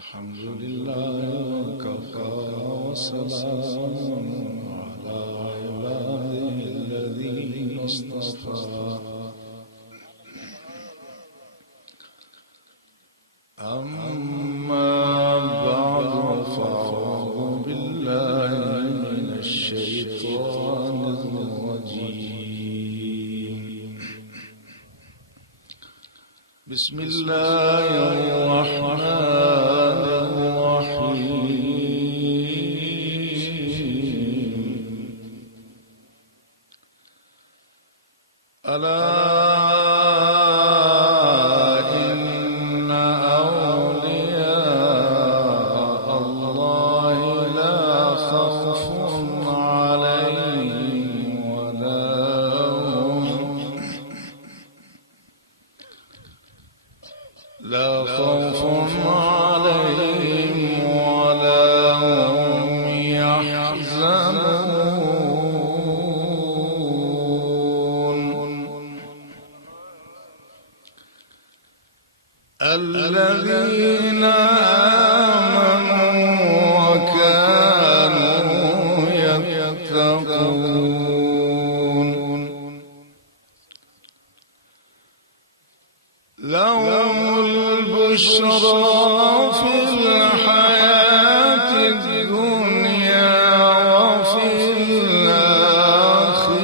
الحمد لله وكفى وسلام على عباده الذين اصطفى أما بعد فأعوذ بالله من الشيطان الرجيم بسم الله الرحمن الرحيم ألا إن أولياء الله لا خوف عليهم ولا هم يحزنون الذين آمنوا وكانوا يتقون لهم البشرى في الحياة الدنيا وفي الآخرة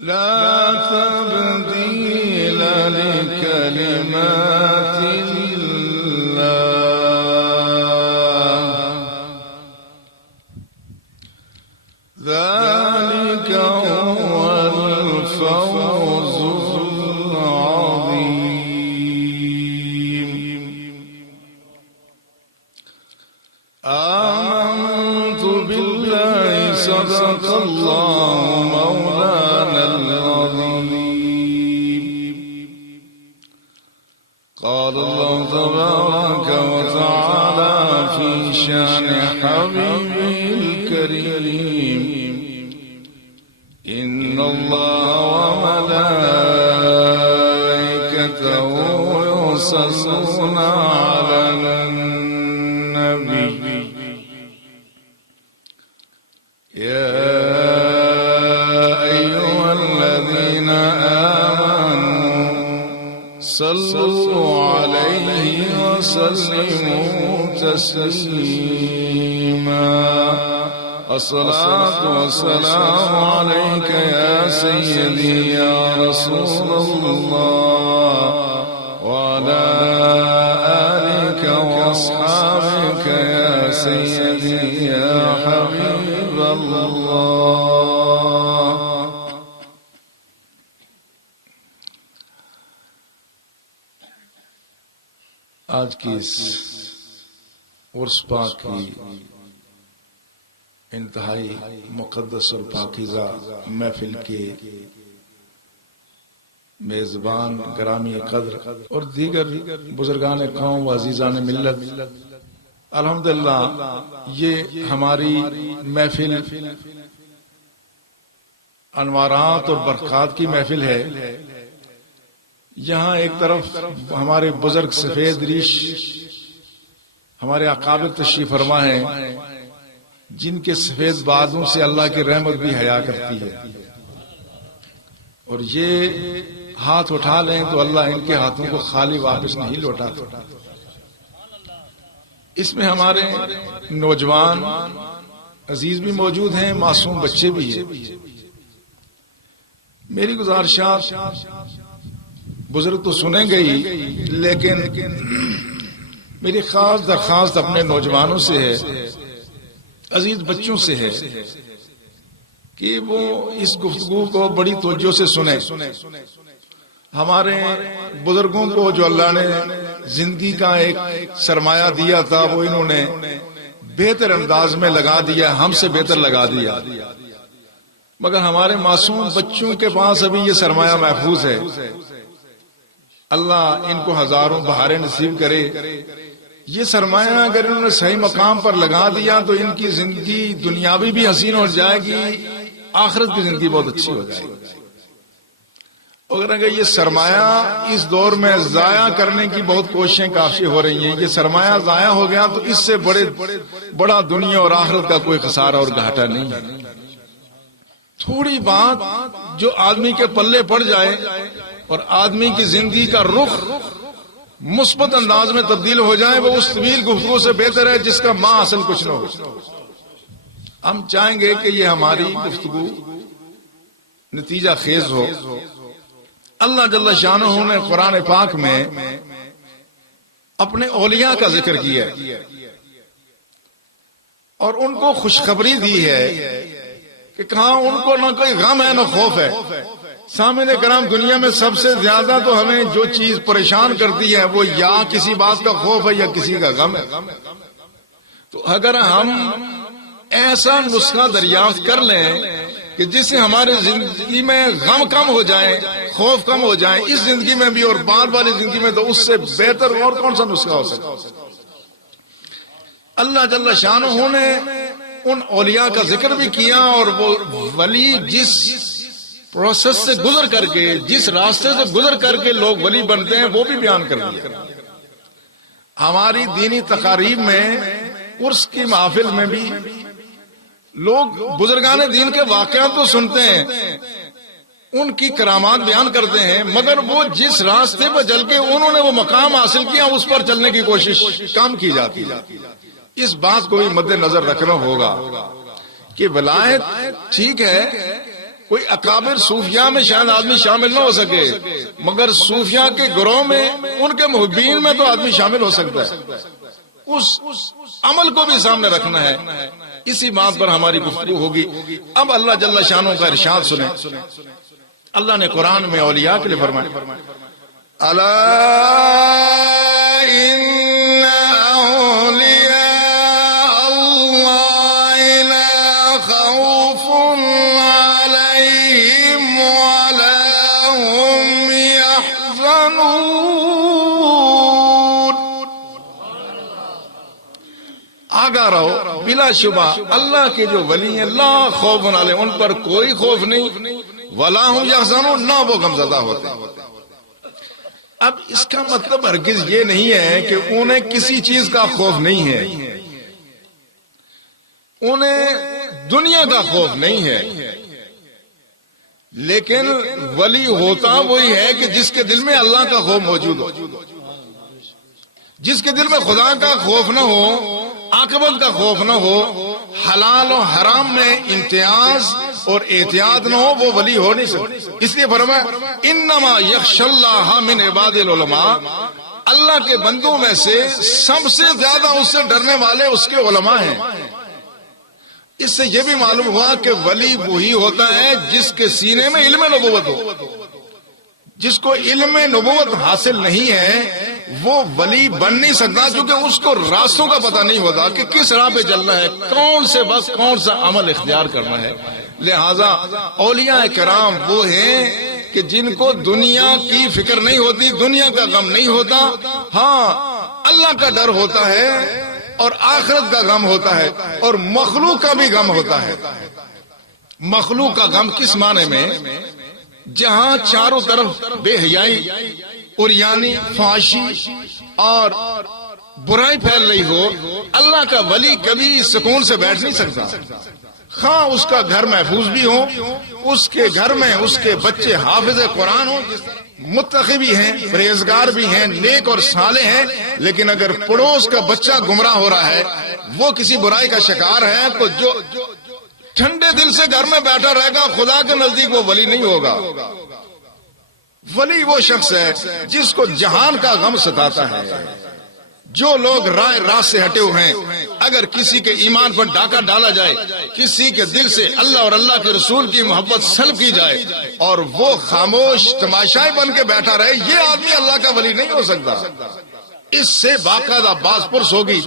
لا تبديل لكلمات الله ذلك هو الفوز العظيم آمنت بالله صدق الله مولانا العظيم قال الله تبارك وتعالى في شان حبيبه الكريم إن الله وملائكته يصلون على النبي يا أيها الذين آمنوا صلوا عليه وسلموا تسليما الصلاة والسلام عليك يا سيدي يا رسول الله وعلى آلك وأصحابك يا سيدي يا حبيب الله آج کی اس عرس پاک کی انتہائی مقدس اور پاکیزہ محفل کے میزبان گرامی قدر اور دیگر بزرگان قوم و عزیزان ملت، الحمدللہ یہ ہماری محفل انوارات اور برکات کی محفل ہے۔ یہاں ایک طرف ہمارے بزرگ سفید ریش ہمارے اکابر تشریف فرما ہیں، جن کے سفید بازوں سے اللہ کی رحمت بھی حیا کرتی ہے، اور یہ ہاتھ اٹھا لیں تو اللہ ان کے ہاتھوں کو خالی واپس نہیں لوٹاتا۔ اس میں ہمارے نوجوان عزیز بھی موجود ہیں، معصوم بچے بھی ہیں۔ میری گزارشات بزرگ تو سنیں گئی، لیکن میری خاص درخواست اپنے نوجوانوں سے ہے، عزیز بچوں سے ہے کہ وہ اس گفتگو کو بڑی توجہ سے سنیں۔ ہمارے بزرگوں کو جو اللہ نے زندگی کا ایک سرمایہ دیا تھا وہ انہوں نے بہتر انداز میں لگا دیا، ہم سے بہتر لگا دیا، مگر ہمارے معصوم بچوں کے پاس ابھی یہ سرمایہ محفوظ ہے۔ اللہ ان کو ہزاروں بہاریں نصیب کرے۔ یہ سرمایہ اگر انہوں نے صحیح مقام پر لگا دیا تو ان کی زندگی دنیاوی بھی حسین ہو جائے گی، آخرت کی زندگی بہت اچھی ہو جائے گی۔ اگر یہ سرمایہ اس دور میں ضائع کرنے کی بہت کوششیں کافی ہو رہی ہیں. یہ سرمایہ ضائع ہو گیا تو اس سے بڑا دنیا اور آخرت کا کوئی خسارہ اور گھاٹا نہیں ہے. تھوڑی بات جو آدمی کے پلے پڑ جائے اور آدمی کی زندگی کا رخ مثبت انداز میں تبدیل ہو جائے، وہ اس طویل گفتگو سے بہتر ہے جس کا ماں اصل کچھ نہ ہو. ہم چاہیں گے کہ یہ ہماری گفتگو نتیجہ خیز ہو. اللہ جل شانہ نے قرآن پاک میں اپنے اولیاء کا ذکر کیا اور ان کو خوشخبری دی ہے کہ کہاں ان کو نہ کوئی غم ہے نہ خوف ہے. سامعین کرام، دنیا میں سب سے زیادہ تو ہمیں جو چیز پریشان کرتی ہے وہ یا کسی بات کا خوف ہے یا کسی کا غم ہے. تو اگر ہم ایسا نسخہ دریافت کر لیں کہ جس سے ہمارے زندگی میں غم کم ہو جائے، خوف کم ہو جائے، اس زندگی میں بھی اور بعد والی زندگی میں، تو اس سے بہتر اور کون سا نسخہ ہو سکتا ہے؟ اللہ جل شانہ نے ان اولیاء کا ذکر بھی کیا اور وہ ولی جس پروسیس سے گزر کر کے، جس راستے سے گزر کر کے لوگ ولی بنتے ہیں وہ بھی بیان کر دیا. ہماری دینی تقاریب میں، عرس کی محفل میں بھی لوگ بزرگان دین کے واقعات تو سنتے ہیں، ان کی کرامات بیان کرتے ہیں، مگر وہ جس راستے پر چل کے انہوں نے وہ مقام حاصل کیا اس پر چلنے کی کوشش کم کی جاتی ہے. اس بات کو بھی مد نظر رکھنا ہوگا کہ ولایت ٹھیک ہے، کوئی اکابر صوفیاء میں شاید آدمی شامل نہ ہو سکے، مگر صوفیاء کے گروہ میں، ان کے محبین میں تو آدمی شامل ہو سکتا ہے. اس عمل کو بھی سامنے رکھنا ہے. اسی بات پر ہماری گفتگو ہوگی. اب اللہ جل شانہ کا ارشاد سنیں. اللہ نے قرآن میں اولیاء کے لیے فرمایا، الا ان اولیاء اللہ لا خوف علیہم ولا هم يحزنون. آگاہ رہو، بلا شبہ اللہ کے جو ولی ہیں لا خوف علیہم، ان پر کوئی خوف نہیں، ولا هم يحزنون، نہ وہ غمزدہ ہوتے. اب اس کا مطلب ہرگز یہ نہیں ہے کہ انہیں کسی چیز کا خوف نہیں ہے، انہیں دنیا کا خوف نہیں ہے، لیکن ولی ہوتا وہی ہے کہ جس کے دل میں اللہ کا خوف موجود ہو، جس کے دل میں خدا کا خوف نہ ہو، عاقبت کا خوف نہ ہو، حلال و حرام میں امتیاز اور احتیاط نہ ہو، وہ ولی ہو نہیں سکتا. اس لیے فرمایا انما یخشی اللہ من عباد العلماء، اللہ کے بندوں میں سے سب سے زیادہ اس سے ڈرنے والے اس کے علماء ہیں. اس سے یہ بھی معلوم ہوا کہ ولی وہی ہوتا ہے جس کے سینے میں علم نبوت ہو. جس کو علم نبوت حاصل نہیں ہے وہ ولی بن نہیں سکتا، کیونکہ اس کو راستوں کا پتہ نہیں ہوتا کہ کس راہ پہ چلنا ہے، کون سے بس کون سا عمل اختیار کرنا ہے. لہذا اولیاء کرام وہ ہیں کہ جن کو دنیا کی فکر نہیں ہوتی، دنیا کا غم نہیں ہوتا، ہاں اللہ کا ڈر ہوتا ہے اور آخرت کا غم ہوتا ہے اور مخلوق کا بھی غم ہوتا ہے. مخلوق کا غم کس معنی میں؟ جہاں چاروں طرف بے حیائی، عریانی، فحاشی اور برائی پھیل رہی ہو، اللہ کا ولی کبھی سکون سے بیٹھ نہیں سکتا. خواہ اس کا گھر محفوظ بھی ہو، اس کے گھر میں اس کے بچے حافظ قرآن ہو، متقی بھی ہیں، پرہیزگار بھی ہیں، نیک اور صالح ہیں، لیکن اگر پڑوس کا بچہ گمراہ ہو رہا ہے، وہ کسی برائی کا شکار ہے، تو جو ٹھنڈے دل سے گھر میں بیٹھا رہے گا، خدا کے نزدیک وہ ولی نہیں ہوگا. ولی وہ شخص ہے جس کو جہان کا غم ستاتا ہے. جو لوگ رائے راست سے ہٹے ہوئے ہیں، اگر کسی کے ایمان پر ڈاکہ ڈالا جائے، کسی کے دل سے اللہ اور اللہ کے رسول کی محبت سلب کی جائے اور وہ خاموش تماشائی بن کے بیٹھا رہے، یہ آدمی اللہ کا ولی نہیں ہو سکتا. اس سے باقاعدہ باز پرس ہوگی.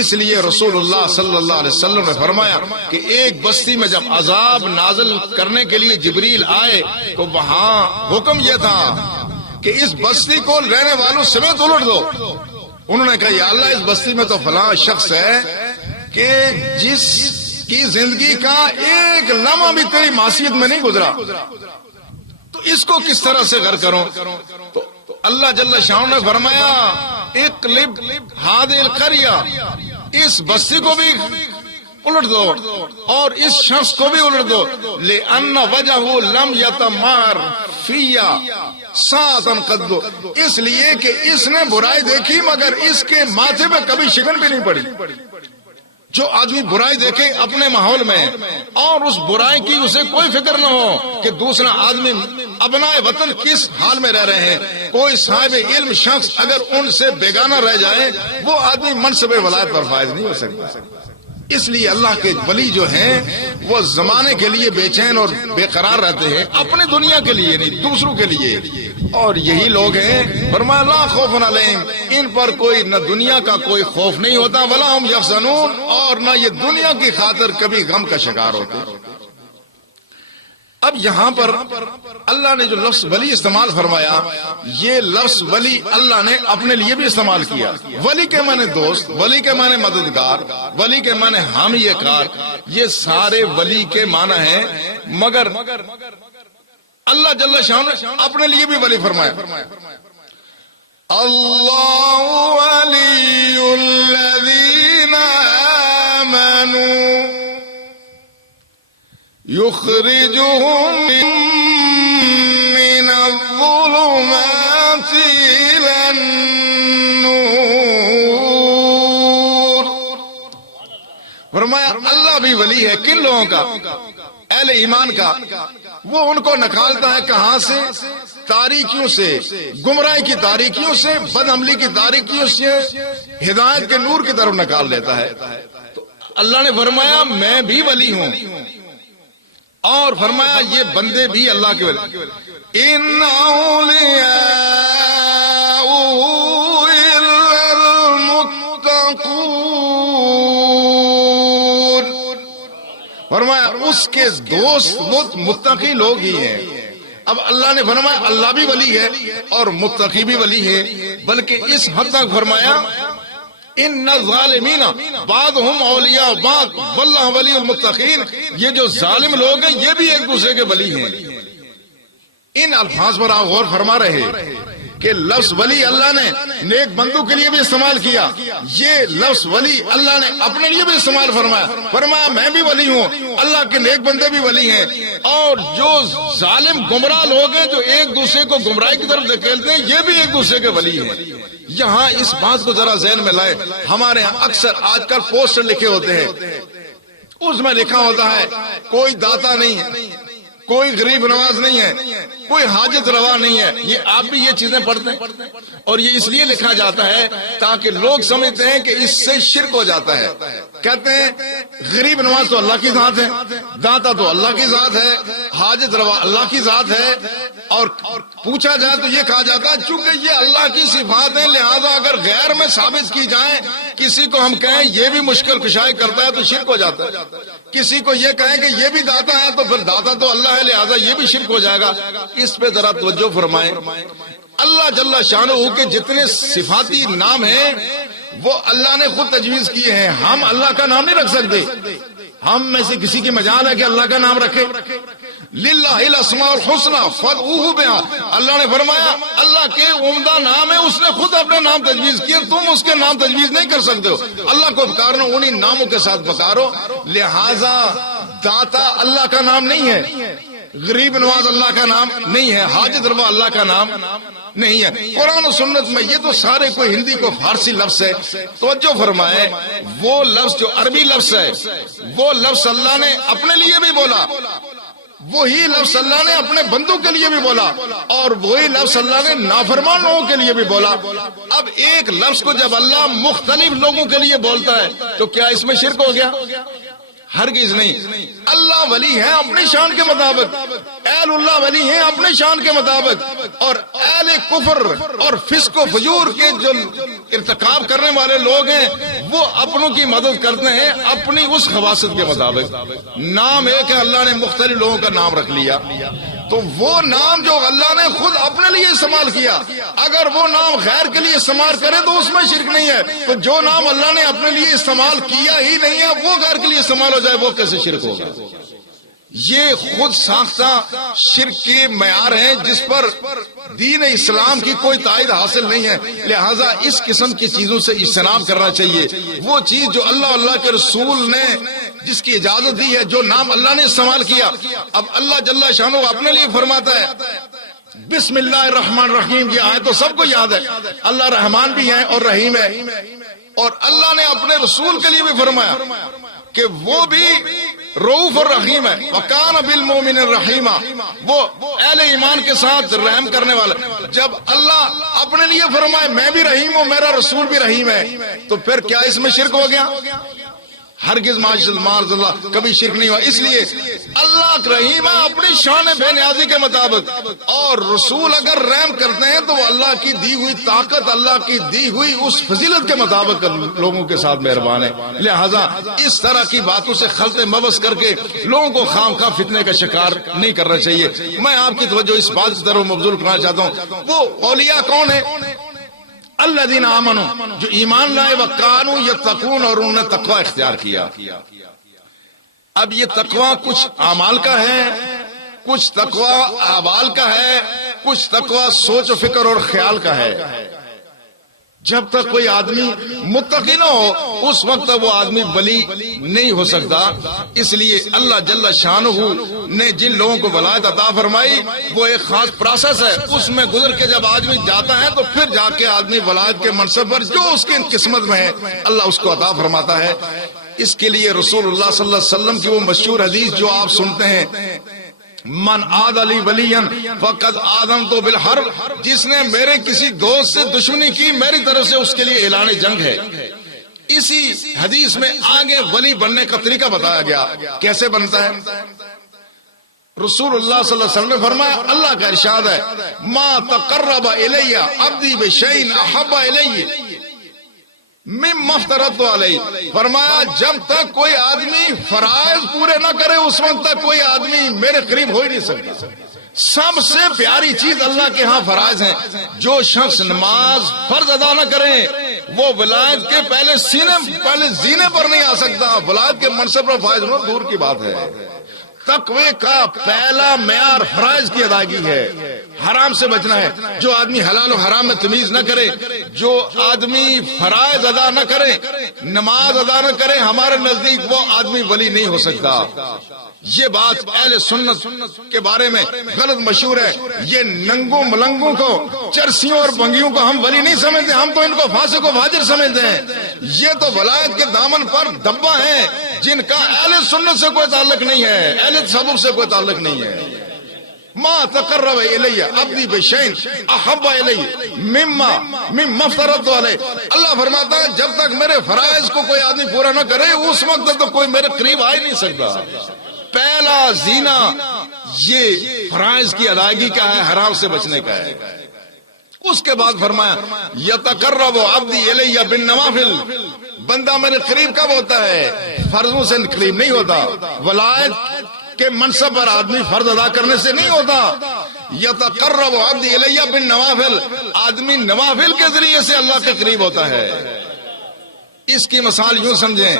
اس لیے رسول اللہ صلی اللہ علیہ وسلم نے فرمایا کہ ایک بستی میں جب عذاب نازل کرنے کے لیے جبریل آئے تو وہاں حکم یہ تھا کہ اس بستی کو رہنے والوں سمیت الٹ دو. انہوں نے کہا یا اللہ، اس بستی میں تو فلاں شخص ہے کہ جس کی زندگی کا ایک لمحہ بھی تیری معصیت میں نہیں گزرا، تو اس کو کس طرح سے غر کروں؟ تو اللہ جل شانہ نے فرمایا اقلب هذه القرية، اس بستی کو بھی الٹ دو اور اس شخص کو بھی الٹ دو، لأن وجهه لم يتمار فيا ساعة قد، اس لیے کہ اس نے برائی دیکھی مگر اس کے ماتھے پہ کبھی شکن بھی نہیں پڑی۔ جو آدمی برائی دیکھے اپنے ماحول میں اور اس برائی کی اسے کوئی فکر نہ ہو کہ دوسرا آدمی ابنائے وطن کس حال میں رہ رہے ہیں، کوئی صاحب علم شخص اگر ان سے بیگانہ رہ جائے وہ آدمی منصب ولایت پر فائز نہیں ہو سکتا۔ اس لیے اللہ کے ولی جو ہیں وہ زمانے کے لیے بے چین اور بے قرار رہتے ہیں، اپنی دنیا کے لیے نہیں دوسروں کے لیے، اور یہی لوگ ہیں فرمایا لا خوف علیہم، ان پر کوئی نہ دنیا کا کوئی خوف نہیں ہوتا، ولا ہم یحزنون، اور نہ یہ دنیا کی خاطر کبھی غم کا شکار ہوتے۔ اب یہاں پر اللہ نے جو لفظ ولی استعمال فرمایا، یہ لفظ ولی اللہ نے اپنے لیے بھی استعمال کیا۔ ولی کے معنی دوست، ولی کے معنی مددگار، ولی کے معنی حامی کار، یہ سارے ولی کے معنی ہیں، مگر اللہ جل شانہ اپنے لیے بھی ولی فرمایا۔ اللہ ولی الذین آمنوا یخرجهم من الظلمات إلى النور، فرمایا اللہ بھی ولی ہے کن لوگوں کا؟ اہل ایمان کا۔ وہ ان کو نکالتا ہے کہاں سے؟ تاریکیوں سے، گمراہی کی تاریکیوں سے، بد عملی کی تاریکیوں سے ہدایت کے نور کی طرف نکال لیتا ہے۔ تو اللہ نے فرمایا میں بھی ولی ہوں، اور فرمایا یہ بندے بھی اللہ کے ولی۔ ان اولیاء الا المتقون، فرمایا اس کے دوست وہ متقی لوگ ہی ہیں۔ اب اللہ نے فرمایا اللہ بھی ولی ہے اور متقی بھی ولی ہے، بلکہ اس حد تک فرمایا ان الظالمین بعضهم اولیاء بعض واللہ ولی المتقین، یہ جو ظالم لوگ ہیں یہ بھی ایک دوسرے کے ولی ہیں۔ ان الفاظ پر آپ غور فرما رہے کہ لفظ ولی اللہ نے نیک بندوں کے لیے بھی استعمال کیا، یہ لفظ ولی اللہ نے اپنے لیے بھی استعمال فرمایا۔ فرمایا میں بھی ولی ہوں، اللہ کے نیک بندے بھی ولی ہیں، اور جو ظالم گمراہ لوگ ہیں جو ایک دوسرے کو گمراہی کی طرف دھکیلتے ہیں یہ بھی ایک دوسرے کے ولی ہیں۔ یہاں اس بات کو ذرا ذہن میں لائے، ہمارے ہاں اکثر آج کل پوسٹر لکھے ہوتے ہیں، اس میں لکھا ہوتا ہے کوئی داتا نہیں ہے، کوئی غریب نواز نہیں ہے، کوئی حاجت روا نہیں ہے۔ یہ آپ بھی یہ چیزیں پڑھتے ہیں، اور یہ اس لیے لکھا جاتا ہے تاکہ لوگ سمجھتے ہیں کہ اس سے شرک ہو جاتا ہے۔ کہتے ہیں غریب نواز تو اللہ کی ذات ہے، داتا تو اللہ کی ذات ہے، حاجت روا اللہ کی ذات ہے، اور پوچھا جائے تو یہ کہا جاتا ہے چونکہ یہ اللہ کی صفات ہیں لہذا اگر غیر میں ثابت کی جائیں، کسی کو ہم کہیں یہ بھی مشکل کشائی کرتا ہے تو شرک ہو جاتا ہے، کسی کو یہ کہیں کہ یہ بھی داتا ہے تو پھر داتا تو اللہ ہے لہذا یہ بھی شرک ہو جائے گا۔ اس پہ ذرا توجہ فرمائیں۔ اللہ جل شانہ کے جتنے صفاتی نام ہیں وہ اللہ نے خود تجویز کیے ہیں، ہم اللہ کا نام نہیں رکھ سکتے۔ ہم میں سے کسی کی مجال ہے کہ اللہ کا نام رکھے؟ للہ الاسماء الحسنى فادعوہ بہا، اللہ نے فرمایا اللہ کے عمدہ نام ہے، اس نے خود اپنے نام تجویز کیے، تم اس کے نام تجویز نہیں کر سکتے ہو۔ اللہ کو پکارنا انہی ناموں کے ساتھ پکارو، لہذا داتا اللہ کا نام نہیں ہے، غریب نواز اللہ کا نام نہیں ہے، حاجت روا اللہ کا نام نہیں ہے۔ قرآن و سنت میں یہ تو سارے کوئی ہندی کو فارسی لفظ ہے، توجہ فرمائے، وہ لفظ جو عربی لفظ ہے وہ لفظ اللہ نے اپنے لیے بھی بولا، وہی لفظ اللہ نے اپنے بندوں کے لیے بھی بولا، اور وہی لفظ اللہ نے نافرمان لوگوں کے لیے بھی بولا۔ اب ایک لفظ کو جب اللہ مختلف لوگوں کے لیے بولتا ہے تو کیا اس میں شرک ہو گیا؟ ہرگز نہیں۔ اللہ ولی ہے اپنی شان کے مطابق، اہل اللہ ولی ہیں اپنی شان کے مطابق، اور اہل کفر اور فسق و فجور کے جو ارتکاب کرنے والے لوگ ہیں وہ اپنوں کی مدد کرتے ہیں اپنی اس خواصت کے مطابق۔ نام ایک ہے، اللہ نے مختلف لوگوں کا نام رکھ لیا، تو وہ نام جو اللہ نے خود اپنے لیے استعمال کیا اگر وہ نام غیر کے لیے استعمال کرے تو اس میں شرک نہیں ہے، تو جو نام اللہ نے اپنے لیے استعمال کیا ہی نہیں ہے وہ غیر کے لیے استعمال ہو جائے وہ کیسے شرک ہوگا؟ یہ خود ساختہ شرک کے معیار ہیں جس پر دین اسلام کی کوئی تائید حاصل نہیں ہے. لہذا اس قسم کی چیزوں سے اجتناب کرنا چاہیے. وہ چیز جو اللہ کے رسول نے جس کی اجازت دی ہے، جو نام اللہ نے استعمال کیا، اب اللہ جل شانہ اپنے لیے فرماتا ہے بسم اللہ الرحمن الرحیم. یہ آیت تو سب کو یاد ہے. اللہ رحمان بھی ہے اور رحیم ہے. اور اللہ نے اپنے رسول کے لیے بھی فرمایا کہ وہ بھی رؤوف الرحیم ہے. وَكَانَ بِالْمُؤْمِنِينَ رَحِيمًا، وہ اہل ایمان کے ساتھ رحم کرنے والا. جب اللہ اپنے لیے فرمائے میں بھی رحیم ہوں، میرا رسول بھی رحیم ہے، تو پھر کیا اس میں شرک ہو گیا؟ ہرگز معاذ اللہ کبھی شرک نہیں ہوا. اس لیے اللہ رحیم اپنی شان بے نیازی کے مطابق، اور رسول اگر رحم کرتے ہیں تو وہ اللہ کی دی ہوئی طاقت، اللہ کی دی ہوئی اس فضیلت کے مطابق لوگوں کے ساتھ مہربان ہے. لہذا اس طرح کی باتوں سے خلط مبس کر کے لوگوں کو خواہ فتنے کا شکار نہیں کرنا چاہیے. میں آپ کی توجہ اس بات کی طرف مبذول کرنا چاہتا ہوں. وہ اولیاء کون ہیں؟ الذین آمنوا، جو ایمان لائے، وکانوا یتقون، اور انہوں نے تقوی اختیار کیا. اب یہ تقوی کچھ اعمال کا ہے، کچھ تقوی احوال کا ہے، کچھ تقوی سوچ و فکر اور خیال کا ہے. جب تک کوئی آدمی متقی نہ ہو اس وقت وہ آدمی ولی نہیں ہو سکتا. اس لیے اللہ جل شانہ نے جن لوگوں کو ولایت عطا فرمائی وہ ایک خاص پروسیس ہے، اس میں گزر کے جب آدمی جاتا ہے تو پھر جا کے آدمی ولایت کے منصب پر جو اس کی قسمت میں ہے اللہ اس کو عطا فرماتا ہے. اس کے لیے رسول اللہ صلی اللہ علیہ وسلم کی وہ مشہور حدیث جو آپ سنتے ہیں، من عاد علی ولیا فقد آذنت بالحرب، جس نے میرے کسی دوست سے دشمنی کی میری طرف سے اس کے لیے اعلان جنگ ہے. اسی حدیث میں آگے ولی بننے کا طریقہ بتایا گیا کیسے بنتا ہے. رسول اللہ صلی اللہ علیہ وسلم نے فرمایا، اللہ کا ارشاد ہے ما تقرب الی عبدی بشیء احب الی مما افترضت علیہ. فرمایا جب تک کوئی آدمی فرائض پورے نہ کرے اس وقت تک کوئی آدمی میرے قریب ہو ہی نہیں سکتا. سب سے پیاری چیز اللہ کے ہاں فرائض ہیں. جو شخص نماز فرض ادا نہ کرے وہ ولایت کے پہلے زینے پر نہیں آ سکتا. ولایت کے منصب پر فائز ہونا دور کی بات ہے. تقوی کا پہلا معیار فرائض کی ادائیگی ہے، حرام سے بچنا ہے. جو آدمی حلال و حرام میں تمیز نہ کرے، جو آدمی فرائض ادا نہ کرے، نماز ادا نہ کرے، ہمارے نزدیک وہ آدمی ولی نہیں ہو سکتا. یہ بات اہل سنت کے بارے میں غلط مشہور ہے. یہ ننگوں ملنگوں کو، چرسیوں اور بنگیوں کو ہم ولی نہیں سمجھتے، ہم تو ان کو فاسق و فاجر سمجھتے ہیں. یہ تو ولایت کے دامن پر دبا ہیں جن کا اہل سنت سے کوئی تعلق نہیں ہے، اہل تصوف سے کوئی تعلق نہیں ہے. ما تقرب الی عبدی بشیء احب الی مما افترضت علیہ. اللہ فرماتا ہے جب تک میرے فرائض کو کوئی آدمی پورا نہ کرے اس وقت تک تو کوئی میرے قریب آ ہی نہیں سکتا. پہلا زینہ یہ فرائض کی ادائیگی کا ہے، حرام سے بچنے کا ہے. اس کے بعد فرمایا یتقرب عبدی الی بالنوافل، بندہ میرے قریب کب ہوتا ہے؟ فرضوں سے قریب نہیں ہوتا. ولایت کے منصب پر آدمی فرض ادا کرنے سے نہیں ہوتا. یتقرب عبدی الی بالنوافل، آدمی نوافل کے ذریعے سے اللہ کے قریب ہوتا ہے. اس کی مثال یوں سمجھیں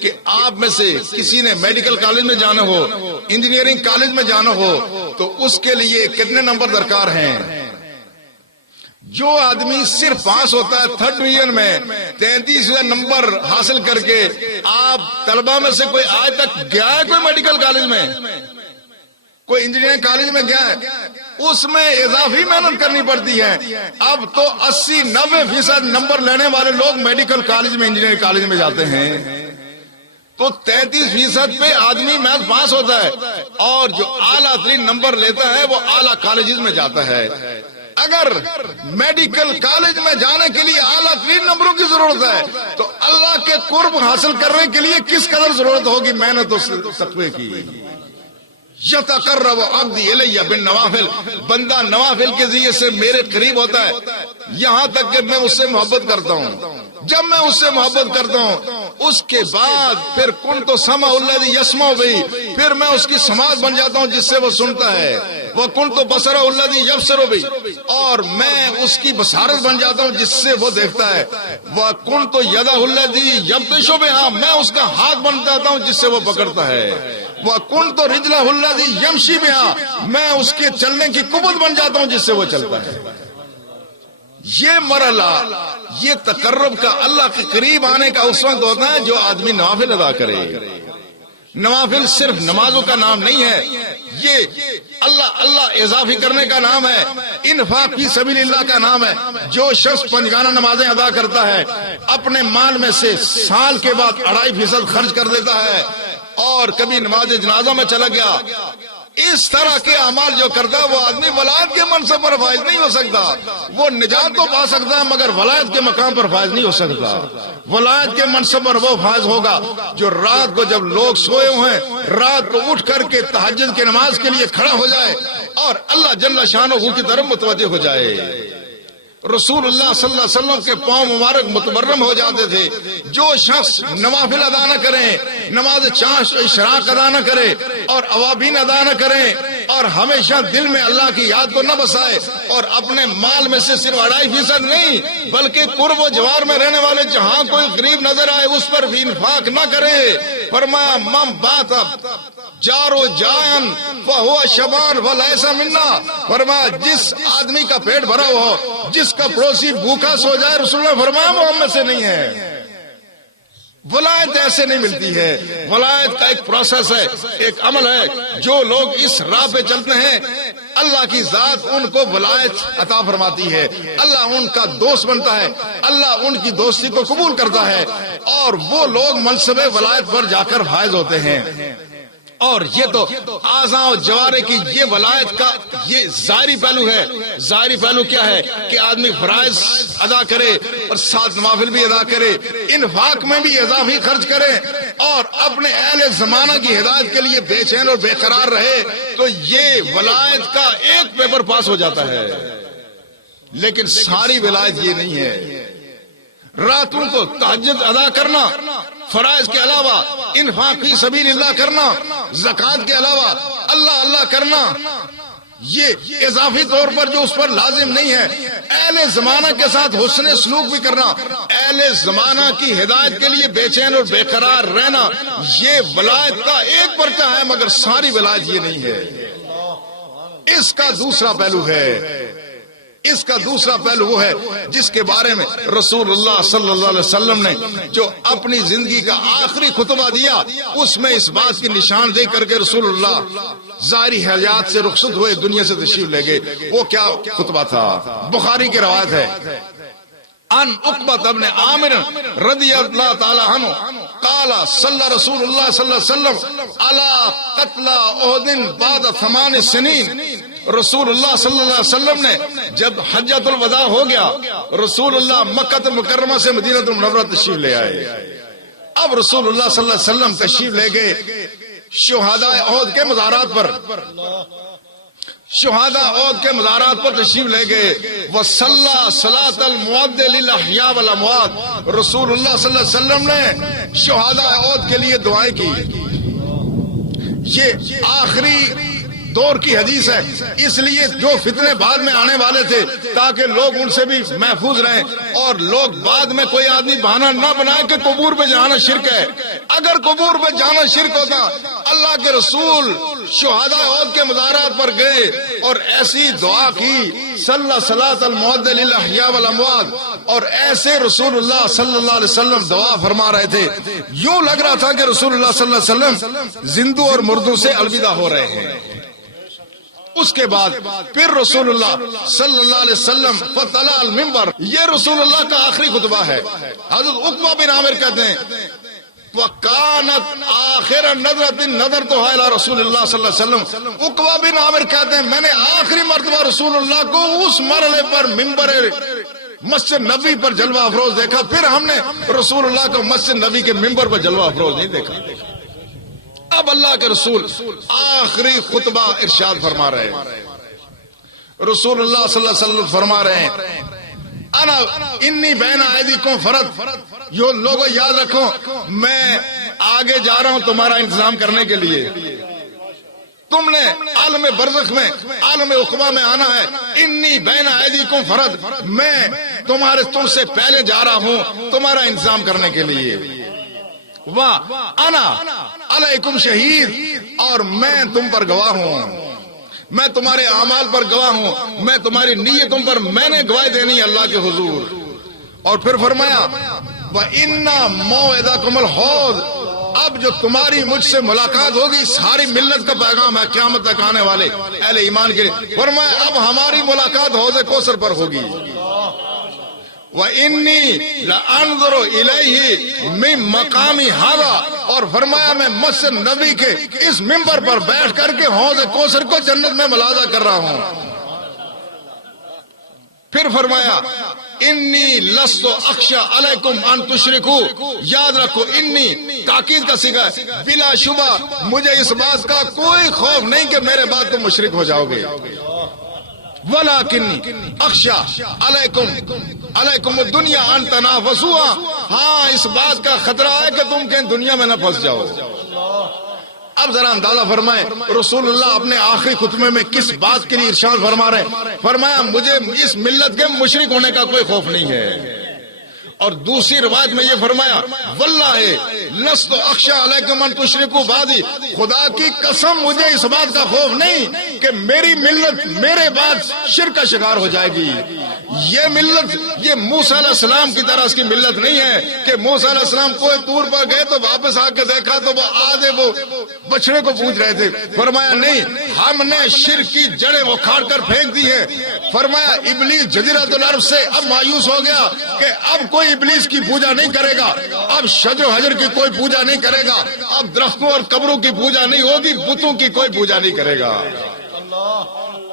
کہ آپ میں سے کسی نے میڈیکل کالج میں جانا ہو، انجینئرنگ کالج میں جانا ہو تو اس کے لیے کتنے نمبر درکار ہیں؟ جو آدمی صرف پاس ہوتا ہے تھرڈ ڈویژن میں 33 نمبر حاصل کر کے، آپ طلبہ میں سے کوئی آج تک گیا ہے کوئی میڈیکل کالج میں، کوئی انجینئرنگ کالج میں گیا ہے؟ اس میں اضافی محنت کرنی پڑتی ہے. اب تو 80-90% نمبر لینے والے لوگ میڈیکل کالج میں، انجینئرنگ کالج میں جاتے ہیں. تو 33% پہ آدمی میتھ پاس ہوتا ہے، اور جو اعلیٰ ترین نمبر لیتا ہے وہ اعلیٰ کالجز میں جاتا ہے. اگر میڈیکل کالج میں جانے کے لیے اعلیٰ ترین نمبروں کی ضرورت ہے تو اللہ کے قرب حاصل کرنے کے لیے کس قدر ضرورت ہوگی محنت و تقوی کی. یتقرب عبدی الی بالنوافل، بندہ نوافل کے ذریعے سے میرے قریب ہوتا ہے یہاں تک کہ میں اس سے محبت کرتا ہوں. جب میں اس سے محبت کرتا ہوں اس کے بعد پھر کنت سمع الذی یسمع بہ، پھر میں اس کی سماعت بن جاتا ہوں جس سے وہ سنتا ہے. وکنت بصرہ الذی یبصر بہ، اور میں اس کی بصارت بن جاتا ہوں جس سے وہ دیکھتا ہے. وکنت یدہ الذی یبطش بہا، میں اس کا ہاتھ بن جاتا ہوں جس سے وہ پکڑتا ہے. وَكُنْتُ رِجْلَهُ الَّذِي يَمْشِي بِهَا، میں اس کے چلنے کی قوت بن جاتا ہوں جس سے وہ چلتا ہے۔ یہ مرحلہ، یہ تقرب کا، اللہ کے قریب آنے کا اس وقت ہوتا ہے جو آدمی نوافل ادا کرے۔ نوافل صرف نمازوں کا نام نہیں ہے، یہ اللہ اضافی کرنے کا نام ہے، انفاق فی سبیل اللہ کا نام ہے۔ جو شخص پنجگانہ نمازیں ادا کرتا ہے، اپنے مال میں سے سال کے بعد 2.5% خرچ کر دیتا ہے، اور کبھی نماز جنازہ میں چلا گیا، اس طرح کے اعمال جو کرتا ہے، وہ آدمی ولایت کے منصب پر فائز نہیں ہو سکتا۔ وہ نجات تو پا سکتا ہے مگر ولایت کے مقام پر فائز نہیں ہو سکتا۔ ولایت کے منصب پر وہ فائز ہوگا جو رات کو جب لوگ سوئے ہوئے ہیں، رات کو اٹھ کر کے تہجد کی نماز کے لیے کھڑا ہو جائے اور اللہ جل شانہ کی طرف متوجہ ہو جائے۔ رسول اللہ صلی اللہ علیہ وسلم کے پاؤں مبارک متورم ہو جاتے تھے۔ جو شخص نوافل ادا نہ کرے، نماز چاش اشراق ادا نہ کرے اور اوابین ادا نہ کرے، اور ہمیشہ دل میں اللہ کی یاد کو نہ بسائے، اور اپنے مال میں سے صرف 2.5% نہیں بلکہ قرب و جوار میں رہنے والے جہاں کوئی غریب نظر آئے اس پر بھی انفاق نہ کرے، فرمایا من بات جارو جائن فہو شبان ولیس منا، فرمایا جس آدمی کا پیٹ بھرا ہو، جس کا پڑوسی بھوکا سو جائے، رسول اللہ فرمایا وہ ہم میں سے نہیں ہے۔ ولایت ایسے نہیں ملتی ہے، ولایت کا ایک پروسیس ہے، ایک عمل ہے۔ جو لوگ اس راہ پہ چلتے ہیں، اللہ کی ذات ان کو ولایت عطا فرماتی ہے، اللہ ان کا دوست بنتا ہے، اللہ ان کی دوستی کو قبول کرتا ہے، اور وہ لوگ منصب ولایت پر جا کر فائز ہوتے ہیں۔ اور یہ تو اعضاء و جوارح کی یہ ولایت کا یہ ظاہری پہلو ہے۔ ظاہری پہلو کیا ہے کہ آدمی فرائض ادا کرے اور ساتھ نوافل بھی ادا کرے، انفاق میں بھی اضافی خرچ کرے، اور اپنے اہل زمانہ کی ہدایت کے لیے بے چین اور بے قرار رہے، تو یہ ولایت کا ایک پیپر پاس ہو جاتا ہے۔ لیکن ساری ولایت یہ نہیں ہے۔ راتوں کو تہجد ادا کرنا، فرائض کے علاوہ انفاق فی سبیل اللہ کرنا، زکوٰۃ کے علاوہ اللہ کرنا، یہ اضافی طور پر جو اس پر لازم نہیں ہے۔ اہل زمانہ کے ساتھ حسن سلوک بھی کرنا، اہل زمانہ کی ہدایت کے لیے بے چین اور بے قرار رہنا، یہ ولایت کا ایک پرچہ ہے مگر ساری ولایت یہ نہیں ہے۔ اس کا دوسرا پہلو ہے، اس کا دوسرا پہلو وہ ہے جس کے بارے میں رسول اللہ صلی اللہ علیہ وسلم نے جو اپنی زندگی کا آخری خطبہ دیا، اس میں اس بات کی نشان دے کر کے رسول اللہ ظاہری حیات سے رخصت ہوئے، دنیا سے تشریف لے گئے۔ وہ کیا خطبہ تھا؟ بخاری کی روایت ہے، ان عقبہ ابن عامر رضی اللہ تعالی عنہ قال صلی رسول اللہ صلی اللہ علیہ وسلم علی قتل احد بعد 8 سنین۔ رسول اللہ صلی اللہ علیہ وسلم نے جب حجۃ الوداع ہو گیا، رسول اللہ مکہ مکرمہ سے مدینہ المنورہ تشریف لے آئے۔ اب رسول اللہ صلی اللہ علیہ وسلم تشریف لے گئے شہداء احد کے مزارات پر، شہداء احد کے مزارات پر تشریف لے گئے۔ وصلی صلاۃ الموعد للاحیاء والاموات، رسول اللہ صلی اللہ علیہ وسلم نے شہداء احد کے لیے دعائیں کی۔ یہ آخری دور کی حدیث ہے، اس لیے جو فتنے بعد میں آنے والے تھے تاکہ لوگ ان سے بھی محفوظ رہیں، اور لوگ بعد میں کوئی آدمی بہانہ نہ بنائے کہ قبور پہ جانا شرک ہے۔ اگر قبور پہ جانا شرک ہوتا، اللہ کے رسول شہداء احد کے مزارات پر گئے اور ایسی دعا کی، صلی صلاۃ الموعد للاحیاء والاموات، اور ایسے رسول اللہ صلی اللہ علیہ وسلم دعا فرما رہے تھے، یوں لگ رہا تھا کہ رسول اللہ صلی اللہ علیہ وسلم زندوں اور مردوں سے الوداع ہو رہے ہیں۔ اس کے بعد پھر رسول اللہ صلی اللہ علیہ وسلم فطلع المنبر، یہ رسول اللہ کا آخری خطبہ ہے۔ حضرت عقبہ بن عامر کہتے ہیں وَكَانَتْ آخِرَ نَظْرَةٍ نَظَرْتُهَا إِلَىٰ رسول اللہ صلی اللہ علیہ وسلم۔ عقبہ بن عامر کہتے ہیں میں نے آخری مرتبہ رسول اللہ کو اس مرحلے پر منبر مسجد نبی پر جلوہ افروز دیکھا، پھر ہم نے رسول اللہ کو مسجد نبی کے منبر پر جلوہ افروز نہیں دیکھا۔ اب اللہ کے رسول آخری خطبہ ارشاد فرما رہے ہیں، رسول اللہ صلی اللہ علیہ وسلم فرما رہے ہیں انا انی بین ایدیکم فرد، یہ لوگوں یاد رکھو میں آگے جا رہا ہوں تمہارا انتظام کرنے کے لیے، تم نے عالم برزخ میں عالم عقبہ میں آنا ہے، انی بین ایدیکم فرد، میں تم سے پہلے جا رہا ہوں تمہارا انتظام کرنے کے لیے، انا علیکم شہید، اور میں تم پر گواہ ہوں، میں تمہارے اعمال پر گواہ ہوں، میں تمہاری نیتوں پر میں نے گواہی دینی ہے اللہ کے حضور۔ اور پھر فرمایا وَإِنَّ مَوْعِدَكُمُ الْحَوْض، اب جو تمہاری مجھ سے ملاقات ہوگی ساری ملت کا پیغام ہے قیامت تک آنے والے اہل ایمان کے لیے، فرمایا اب ہماری ملاقات حوض کوثر پر ہوگی۔ وَإِنِّي لَأَنظُرُ إِلَيْهِ مِن مَقَامِ هَذَا، اور فرمایا میں مسجد نبی کے اس منبر پر بیٹھ کر کے حوض کوثر کو جنت میں ملاحظہ کر رہا ہوں۔ پھر فرمایا انی لست اخشى علیکم ان تشرکو، یاد رکھو انی تاکید کا صیغہ ہے، بلا شبہ مجھے اس بات کا کوئی خوف نہیں کہ میرے بعد تم مشرک ہو جاؤ گے، ولیکن اخشى علیکم الدنیا ان تنافسوها، ہاں اس بات کا خطرہ ہے کہ تم کہیں دنیا میں نہ پھنس جاؤ۔ اب ذرا اندازہ فرمائیں رسول اللہ اپنے آخری خطبے میں کس بات کے لیے ارشاد فرما رہے ہیں، فرمایا مجھے اس ملت کے مشرک ہونے کا کوئی خوف نہیں ہے۔ اور دوسری روایت میں یہ فرمایا واللہ لست اخشى علیکم ان تشرکوا بعدی، خدا کی قسم مجھے اس بات کا خوف نہیں کہ میری ملت میرے بعد شرک کا شکار ہو جائے گی۔ یہ ملت یہ موسیٰ علیہ السلام کی طرح اس کی ملت نہیں ہے کہ موسیٰ علیہ السلام کوئی دور پر گئے تو واپس آ کے دیکھا تو وہ آدھے وہ بچڑے کو پوچھ رہے تھے، فرمایا نہیں ہم نے شرک کی جڑیں اکھاڑ کر پھینک دی ہے۔ فرمایا ابلیس جزیرۃ العرب سے اب مایوس ہو گیا کہ اب کوئی ابلیس کی پوجا نہیں کرے گا، اب شجر و حجر کی کوئی پوجا نہیں کرے گا، اب درختوں اور قبروں کی پوجا نہیں ہوگی، بتوں کی کوئی پوجا نہیں کرے گا۔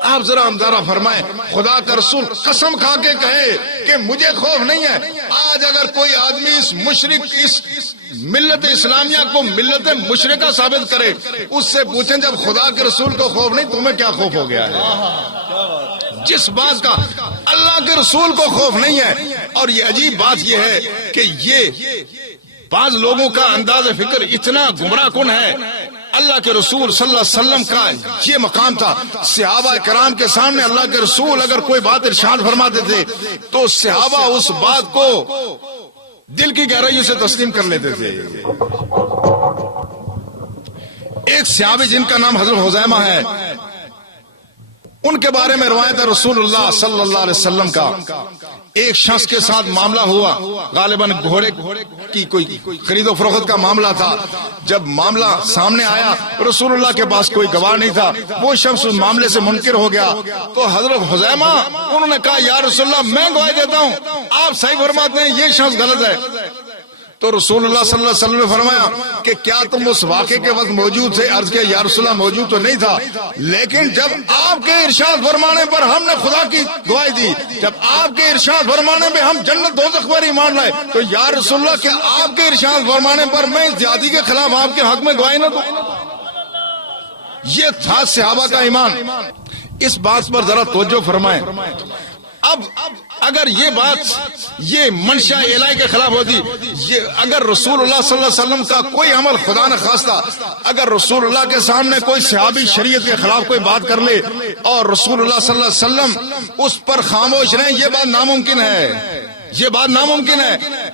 آپ ذرا اندازہ فرمائیں خدا کا رسول قسم کھا کے کہے کہ مجھے خوف نہیں ہے۔ آج اگر کوئی آدمی اس مشرک اس ملت اسلامیہ کو ملت مشرکہ ثابت کرے، اس سے پوچھیں جب خدا کے رسول کو خوف نہیں تمہیں کیا خوف ہو گیا ہے؟ جس بات کا اللہ کے رسول کو خوف نہیں ہے۔ اور یہ عجیب بات یہ ہے کہ یہ بعض لوگوں کا انداز فکر اتنا گمراہ کن ہے۔ اللہ کے رسول صلی اللہ علیہ وسلم کا یہ مقام تھا، صحابہ کرام کے سامنے اللہ کے رسول اگر کوئی بات ارشاد فرماتے تھے تو صحابہ اس بات کو دل کی گہرائیوں سے تسلیم کر لیتے تھے۔ ایک صحابی جن کا نام حضرت حذیمہ ہے، ان کے بارے میں روایت ہے رسول اللہ صلی اللہ علیہ وسلم کا ایک شخص کے ساتھ معاملہ ہوا، غالباً گھوڑے کی کوئی خرید و فروخت کا معاملہ تھا۔ جب معاملہ سامنے آیا رسول اللہ کے پاس کوئی گواہ نہیں تھا، وہ شخص اس معاملے سے منکر ہو گیا تو حضرت حذیمہ انہوں نے کہا یا رسول اللہ میں گواہی دیتا ہوں، آپ صحیح فرماتے ہیں یہ شخص غلط ہے۔ تو رسول اللہ صلی اللہ علیہ وسلم نے فرمایا کہ کیا تم اس واقعے کے وقت موجود تھے؟ عرض کیا یا رسول اللہ موجود تو نہیں تھا، لیکن جب آپ کے ارشاد فرمانے پر ہم نے خدا کی گواہی دی، جب آپ کے ارشاد فرمانے میں ہم جنت دوزخ پر ایمان لائے، تو یا رسول اللہ کیا آپ کے ارشاد فرمانے پر میں زیادتی کے خلاف آپ کے حق میں گواہی نہ دوں؟ یہ تھا صحابہ کا ایمان۔ اس بات پر ذرا توجہ فرمائیں۔ اب اگر یہ بات یہ منشا الہی کے خلاف ہوتی، اگر رسول اللہ صلی اللہ علیہ وسلم کا کوئی عمل خدا نہ خواستہ اگر رسول اللہ کے سامنے کوئی صحابی شریعت کے خلاف کوئی بات کر لے اور رسول اللہ صلی اللہ علیہ وسلم اس پر خاموش رہیں، یہ بات ناممکن ہے، یہ بات ناممکن ہے۔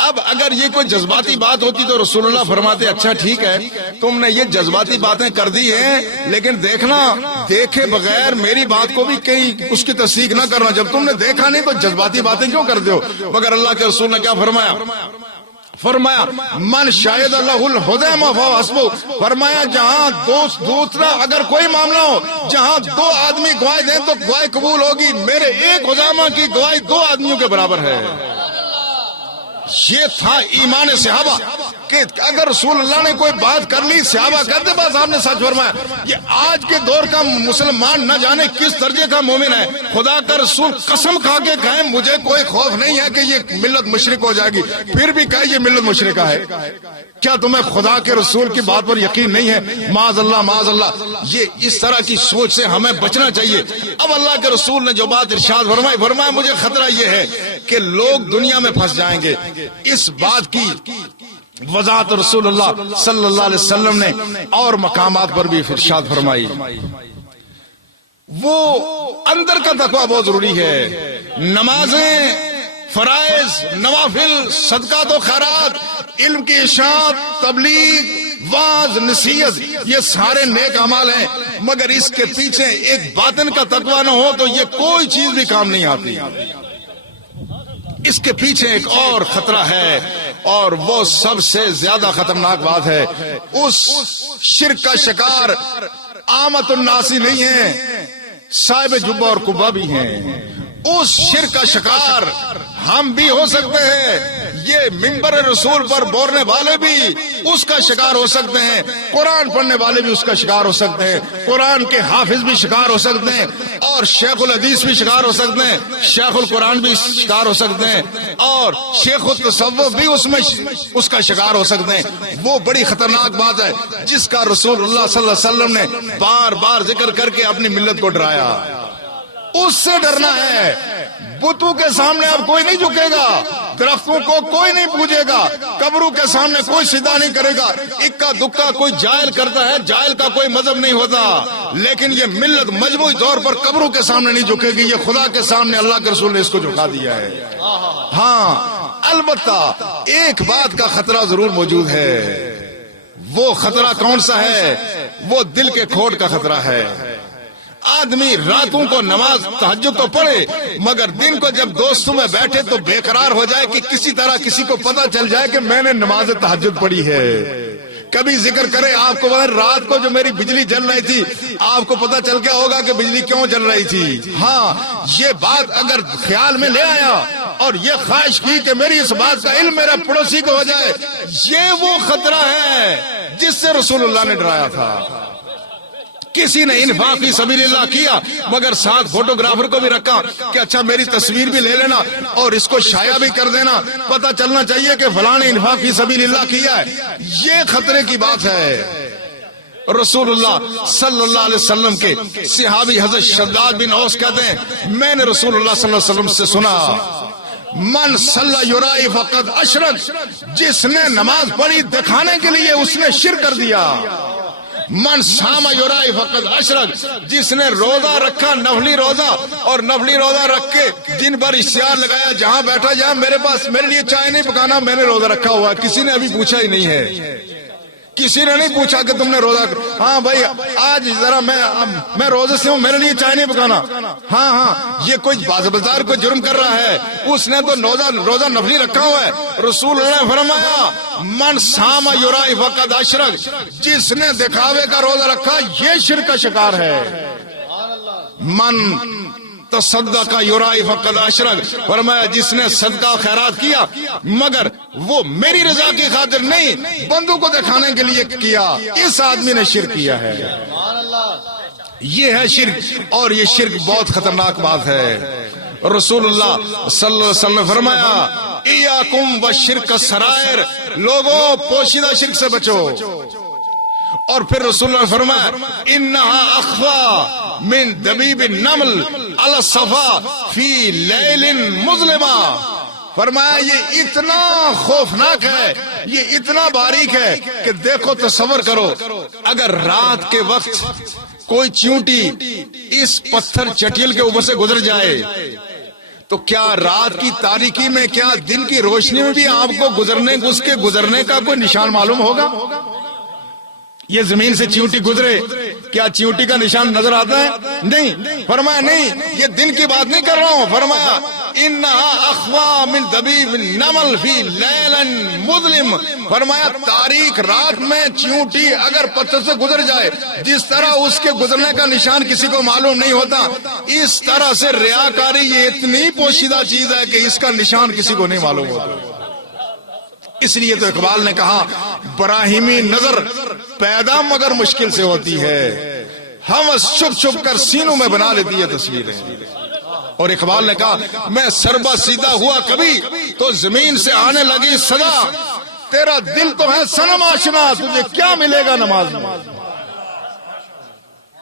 اب اگر یہ کوئی جذباتی بات ہوتی تو رسول اللہ فرماتے اچھا ٹھیک ہے تم نے یہ جذباتی باتیں کر دی ہیں، لیکن دیکھنا دیکھے بغیر میری بات کو بھی کہیں اس کی تصدیق نہ کرنا، جب تم نے دیکھا نہیں تو جذباتی باتیں کیوں کرتے ہو؟ مگر اللہ کے رسول نے کیا فرمایا؟ فرمایا من شاہد اللہ الحذیمہ فہو حسبہ، فرمایا جہاں دوسرا اگر کوئی معاملہ ہو جہاں دو آدمی گواہی دیں تو گواہی قبول ہوگی، میرے ایک حذیمہ کی گواہی دو آدمیوں کے برابر ہے۔ یہ تھا ایمان صحابہ کہ اگر رسول اللہ نے کوئی بات کر لی صحابہ کہتے بس آپ نے سچ فرمایا۔ یہ آج کے دور کا مسلمان نہ جانے کس درجے کا مومن ہے، خدا کا رسول قسم کھا کے کہیں مجھے کوئی خوف نہیں ہے کہ یہ ملت مشرک ہو جائے گی، پھر بھی کہے یہ ملت مشرکہ ہے۔ کیا تمہیں خدا کے رسول کی بات پر یقین نہیں ہے؟ معاذ اللہ معاذ اللہ، یہ اس طرح کی سوچ سے ہمیں بچنا چاہیے۔ اب اللہ کے رسول نے جو بات ارشاد فرمایا مجھے خطرہ یہ ہے کہ لوگ دنیا میں پھنس جائیں گے۔ اس بات کی وضاحت رسول اللہ صلی اللہ علیہ وسلم نے اور مقامات پر بھی ارشاد فرمائی۔ وہ اندر کا تقویٰ بہت ضروری ہے، نمازیں، فرائض، نوافل، صدقات و خیرات، علم کی اشاعت، تبلیغ، واز، نصیحت، یہ سارے نیک اعمال ہیں، مگر اس کے پیچھے ایک باطن کا تقویٰ نہ ہو تو یہ کوئی چیز بھی کام نہیں آتی۔ اس کے پیچھے ایک اور خطرہ ہے، اور وہ سب سے زیادہ خطرناک بات ہے، اس شرک کا شکار عامت الناس نہیں ہے، صاحب جبہ اور قبہ بھی ہیں۔ اس شرک کا شکار ہم بھی ہو سکتے ہیں، یہ منبر رسول پر بولنے والے بھی اس کا شکار ہو سکتے ہیں، قرآن پڑھنے والے بھی اس کا شکار ہو سکتے ہیں، قرآن کے حافظ بھی شکار ہو سکتے ہیں، اور شیخ الحدیث بھی شکار ہو سکتے ہیں، شیخ القرآن بھی شکار ہو سکتے ہیں، اور شیخ التصوف بھی اس کا شکار ہو سکتے ہیں۔ وہ بڑی خطرناک بات ہے جس کا رسول اللہ صلی اللہ علیہ وسلم نے بار بار ذکر کر کے اپنی ملت کو ڈرایا۔ اس سے ڈرنا ہے۔ بتوں کے سامنے اب کوئی نہیں جھکے گا، درختوں کو کوئی نہیں پوجے گا، قبروں کے سامنے کوئی سجدہ نہیں کرے گا۔ اکا دکا کوئی جائل کرتا ہے، جائل کا کوئی مذہب نہیں ہوتا، لیکن یہ ملت مجموعی طور پر قبروں کے سامنے نہیں جھکے گی، یہ خدا کے سامنے اللہ کے رسول نے اس کو جھکا دیا ہے۔ ہاں، البتہ ایک بات کا خطرہ ضرور موجود ہے۔ وہ خطرہ کون سا ہے؟ وہ دل کے کھوٹ کا خطرہ ہے۔ آدمی راتوں کو نماز تہجد تو پڑھے، مگر دن کو جب دوستوں میں بیٹھے تو بے قرار ہو جائے کہ کسی طرح کسی کو پتہ چل جائے کہ میں نے نماز تہجد پڑھی ہے۔ کبھی ذکر کرے آپ کو رات کو جو میری بجلی جل رہی تھی، آپ کو پتہ چل گیا ہوگا کہ بجلی کیوں جل رہی تھی۔ ہاں، یہ بات اگر خیال میں لے آیا اور یہ خواہش کی کہ میری اس بات کا علم میرا پڑوسی کو ہو جائے، یہ وہ خطرہ ہے جس سے رسول اللہ نے ڈرایا تھا۔ کسی نے انفاق فی سبیل اللہ کیا، مگر ساتھ فوٹوگرافر کو بھی رکھا کہ اچھا میری تصویر بھی لے لینا اور اس کو شائع بھی کر دینا، پتہ چلنا چاہیے کہ فلاں نے انفاق فی سبیل اللہ کیا ہے۔ یہ خطرے کی بات ہے۔ رسول اللہ صلی اللہ علیہ وسلم کے صحابی حضرت شداد بن اوس کہتے ہیں، میں نے رسول اللہ صلی اللہ علیہ وسلم سے سنا، من صلی یرائی فقد اشرک، جس نے نماز پڑھی دکھانے کے لیے اس نے شرک کر دیا۔ من صام یرائی فقد اشرک، جس نے روزہ رکھا نفلی روزہ اور نفلی روزہ رکھ کے دن بھر اشتہار لگایا جہاں بیٹھا جہاں میرے لیے چائے نہیں پکانا، میں نے روزہ رکھا ہوا، کسی نے ابھی پوچھا ہی نہیں ہے، کسی نے نہیں پوچھا کہ تم نے روزہ، ہاں بھائی آج ذرا میں روزے سے ہوں، میرے لیے چائے نہیں پکانا۔ ہاں، یہ کوئی بازار کو جرم کر رہا ہے، اس نے تو روزہ نفلی رکھا ہوا ہے۔ رسول اللہ نے فرمایا، من صام یرائی فقد اشرک، جس نے دکھاوے کا روزہ رکھا یہ شرک کا شکار ہے۔ من تصدق یرائی فقد اشرک، فرمایا جس نے صدقہ خیرات کیا مگر وہ میری رضا کی خاطر نہیں، بندوں کو دکھانے کے لیے کیا، اس آدمی نے شرک کیا ہے۔ یہ ہے شرک، اور یہ شرک بہت خطرناک بات ہے۔ رسول اللہ صلی اللہ علیہ وسلم نے فرمایا، ایاکم والشرک السرائر، لوگوں پوشیدہ شرک سے بچو۔ اور پھر رسول اللہ نے فرمایا، انہا اخفا من دبیب النمل علی الصفا فی لیل مظلمہ، فرمایا یہ اتنا خوفناک ہے، یہ اتنا باریک ہے کہ دیکھو، تصور کرو اگر رات کے وقت کوئی چیونٹی اس پتھر چٹیل کے اوپر سے گزر جائے تو کیا رات کی تاریکی میں، کیا دن کی روشنی میں بھی آپ کو اس کے گزرنے کا کوئی نشان معلوم ہوگا؟ یہ زمین سے چیونٹی گزرے، کیا چیونٹی کا نشان نظر آتا ہے؟ نہیں۔ فرمایا نہیں، یہ دن کی بات نہیں کر رہا ہوں، فرمایا انہا اخوا من دبیب النمل فی لیل مظلم، فرمایا تاریک رات میں چیونٹی اگر پتھر سے گزر جائے، جس طرح اس کے گزرنے کا نشان کسی کو معلوم نہیں ہوتا، اس طرح سے ریاکاری یہ اتنی پوشیدہ چیز ہے کہ اس کا نشان کسی کو نہیں معلوم ہوتا۔ اس لیے تو اقبال نے کہا، براہیمی نظر پیدا مگر مشکل سے ہوتی ہے، ہوس چھپ چھپ کر سینوں میں بنا لیتی ہے تصویریں۔ اور اقبال نے کہا، میں سربا سیدھا ہوا کبھی تو زمین سے آنے لگی صدا، تیرا دل تو ہے صنم آشنا، تجھے کیا ملے گا نماز میں۔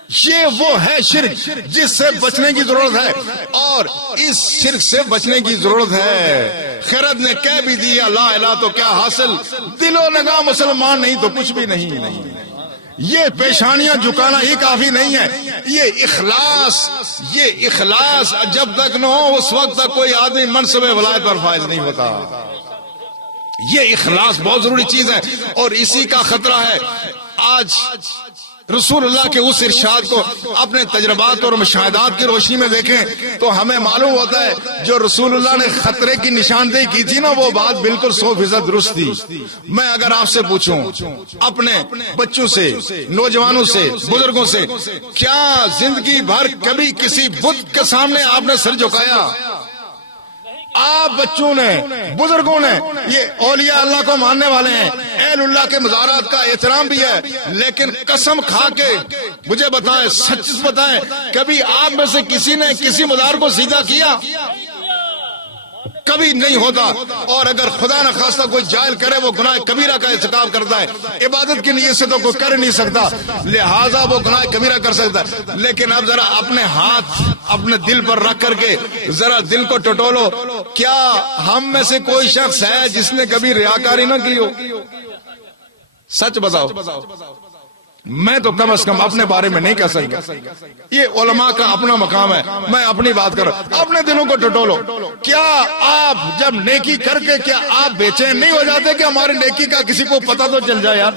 یہ وہ ہے شرک جس سے بچنے کی ضرورت ہے، اور اس شرک سے بچنے کی ضرورت ہے۔ خرد نے کہہ بھی دیا لا الہ تو کیا حاصل، دل و نگاہ مسلمان نہیں تو کچھ بھی نہیں۔ یہ پیشانیاں جھکانا ہی کافی نہیں ہے، یہ اخلاص جب تک نہ ہو اس وقت تک کوئی آدمی منصب ولایت پر فائز نہیں ہوتا۔ یہ اخلاص بہت ضروری چیز ہے، اور اسی کا خطرہ ہے۔ آج رسول اللہ کے اس ارشاد کو اپنے تجربات اور مشاہدات کی روشنی میں دیکھیں تو ہمیں معلوم ہوتا ہے جو رسول اللہ نے خطرے کی نشاندہی کی تھی نا، وہ بات بالکل 100% درست تھی۔ میں اگر آپ سے پوچھوں، اپنے بچوں سے، نوجوانوں سے، بزرگوں سے، کیا زندگی بھر کبھی کسی بت کے سامنے آپ نے سر جھکایا؟ آپ بچوں نے، بزرگوں نے، یہ اولیاء اللہ کو ماننے والے ہیں، اہل اللہ کے مزارات کا احترام بھی ہے، لیکن قسم کھا کے مجھے بتائیں، سچ بتائیں، کبھی آپ میں سے کسی نے کسی مزار کو سجدہ کیا؟ کبھی نہیں ہوتا۔ اور اگر خدا نہ خواستہ کوئی جائل کرے، وہ گناہ کبیرہ کا ارتکاب کرتا ہے۔ عبادت کی نیت سے تو کوئی کر نہیں سکتا، لہذا وہ گناہ کبیرہ کر سکتا ہے۔ لیکن اب ذرا اپنے ہاتھ اپنے دل پر رکھ کر کے ذرا دل کو ٹٹولو، کیا ہم میں سے کوئی شخص ہے جس نے کبھی ریاکاری نہ کی ہو؟ سچ بتاؤ۔ میں تو کم از کم اپنے بارے میں نہیں کہہ سکتا، یہ علماء کا اپنا مقام ہے، میں اپنی بات کر رہا ہوں۔ اپنے دلوں کو ٹٹولو، کیا آپ جب نیکی کر کے کیا آپ بے چین نہیں ہو جاتے کہ ہماری نیکی کا کسی کو پتہ تو چل جائے؟ یار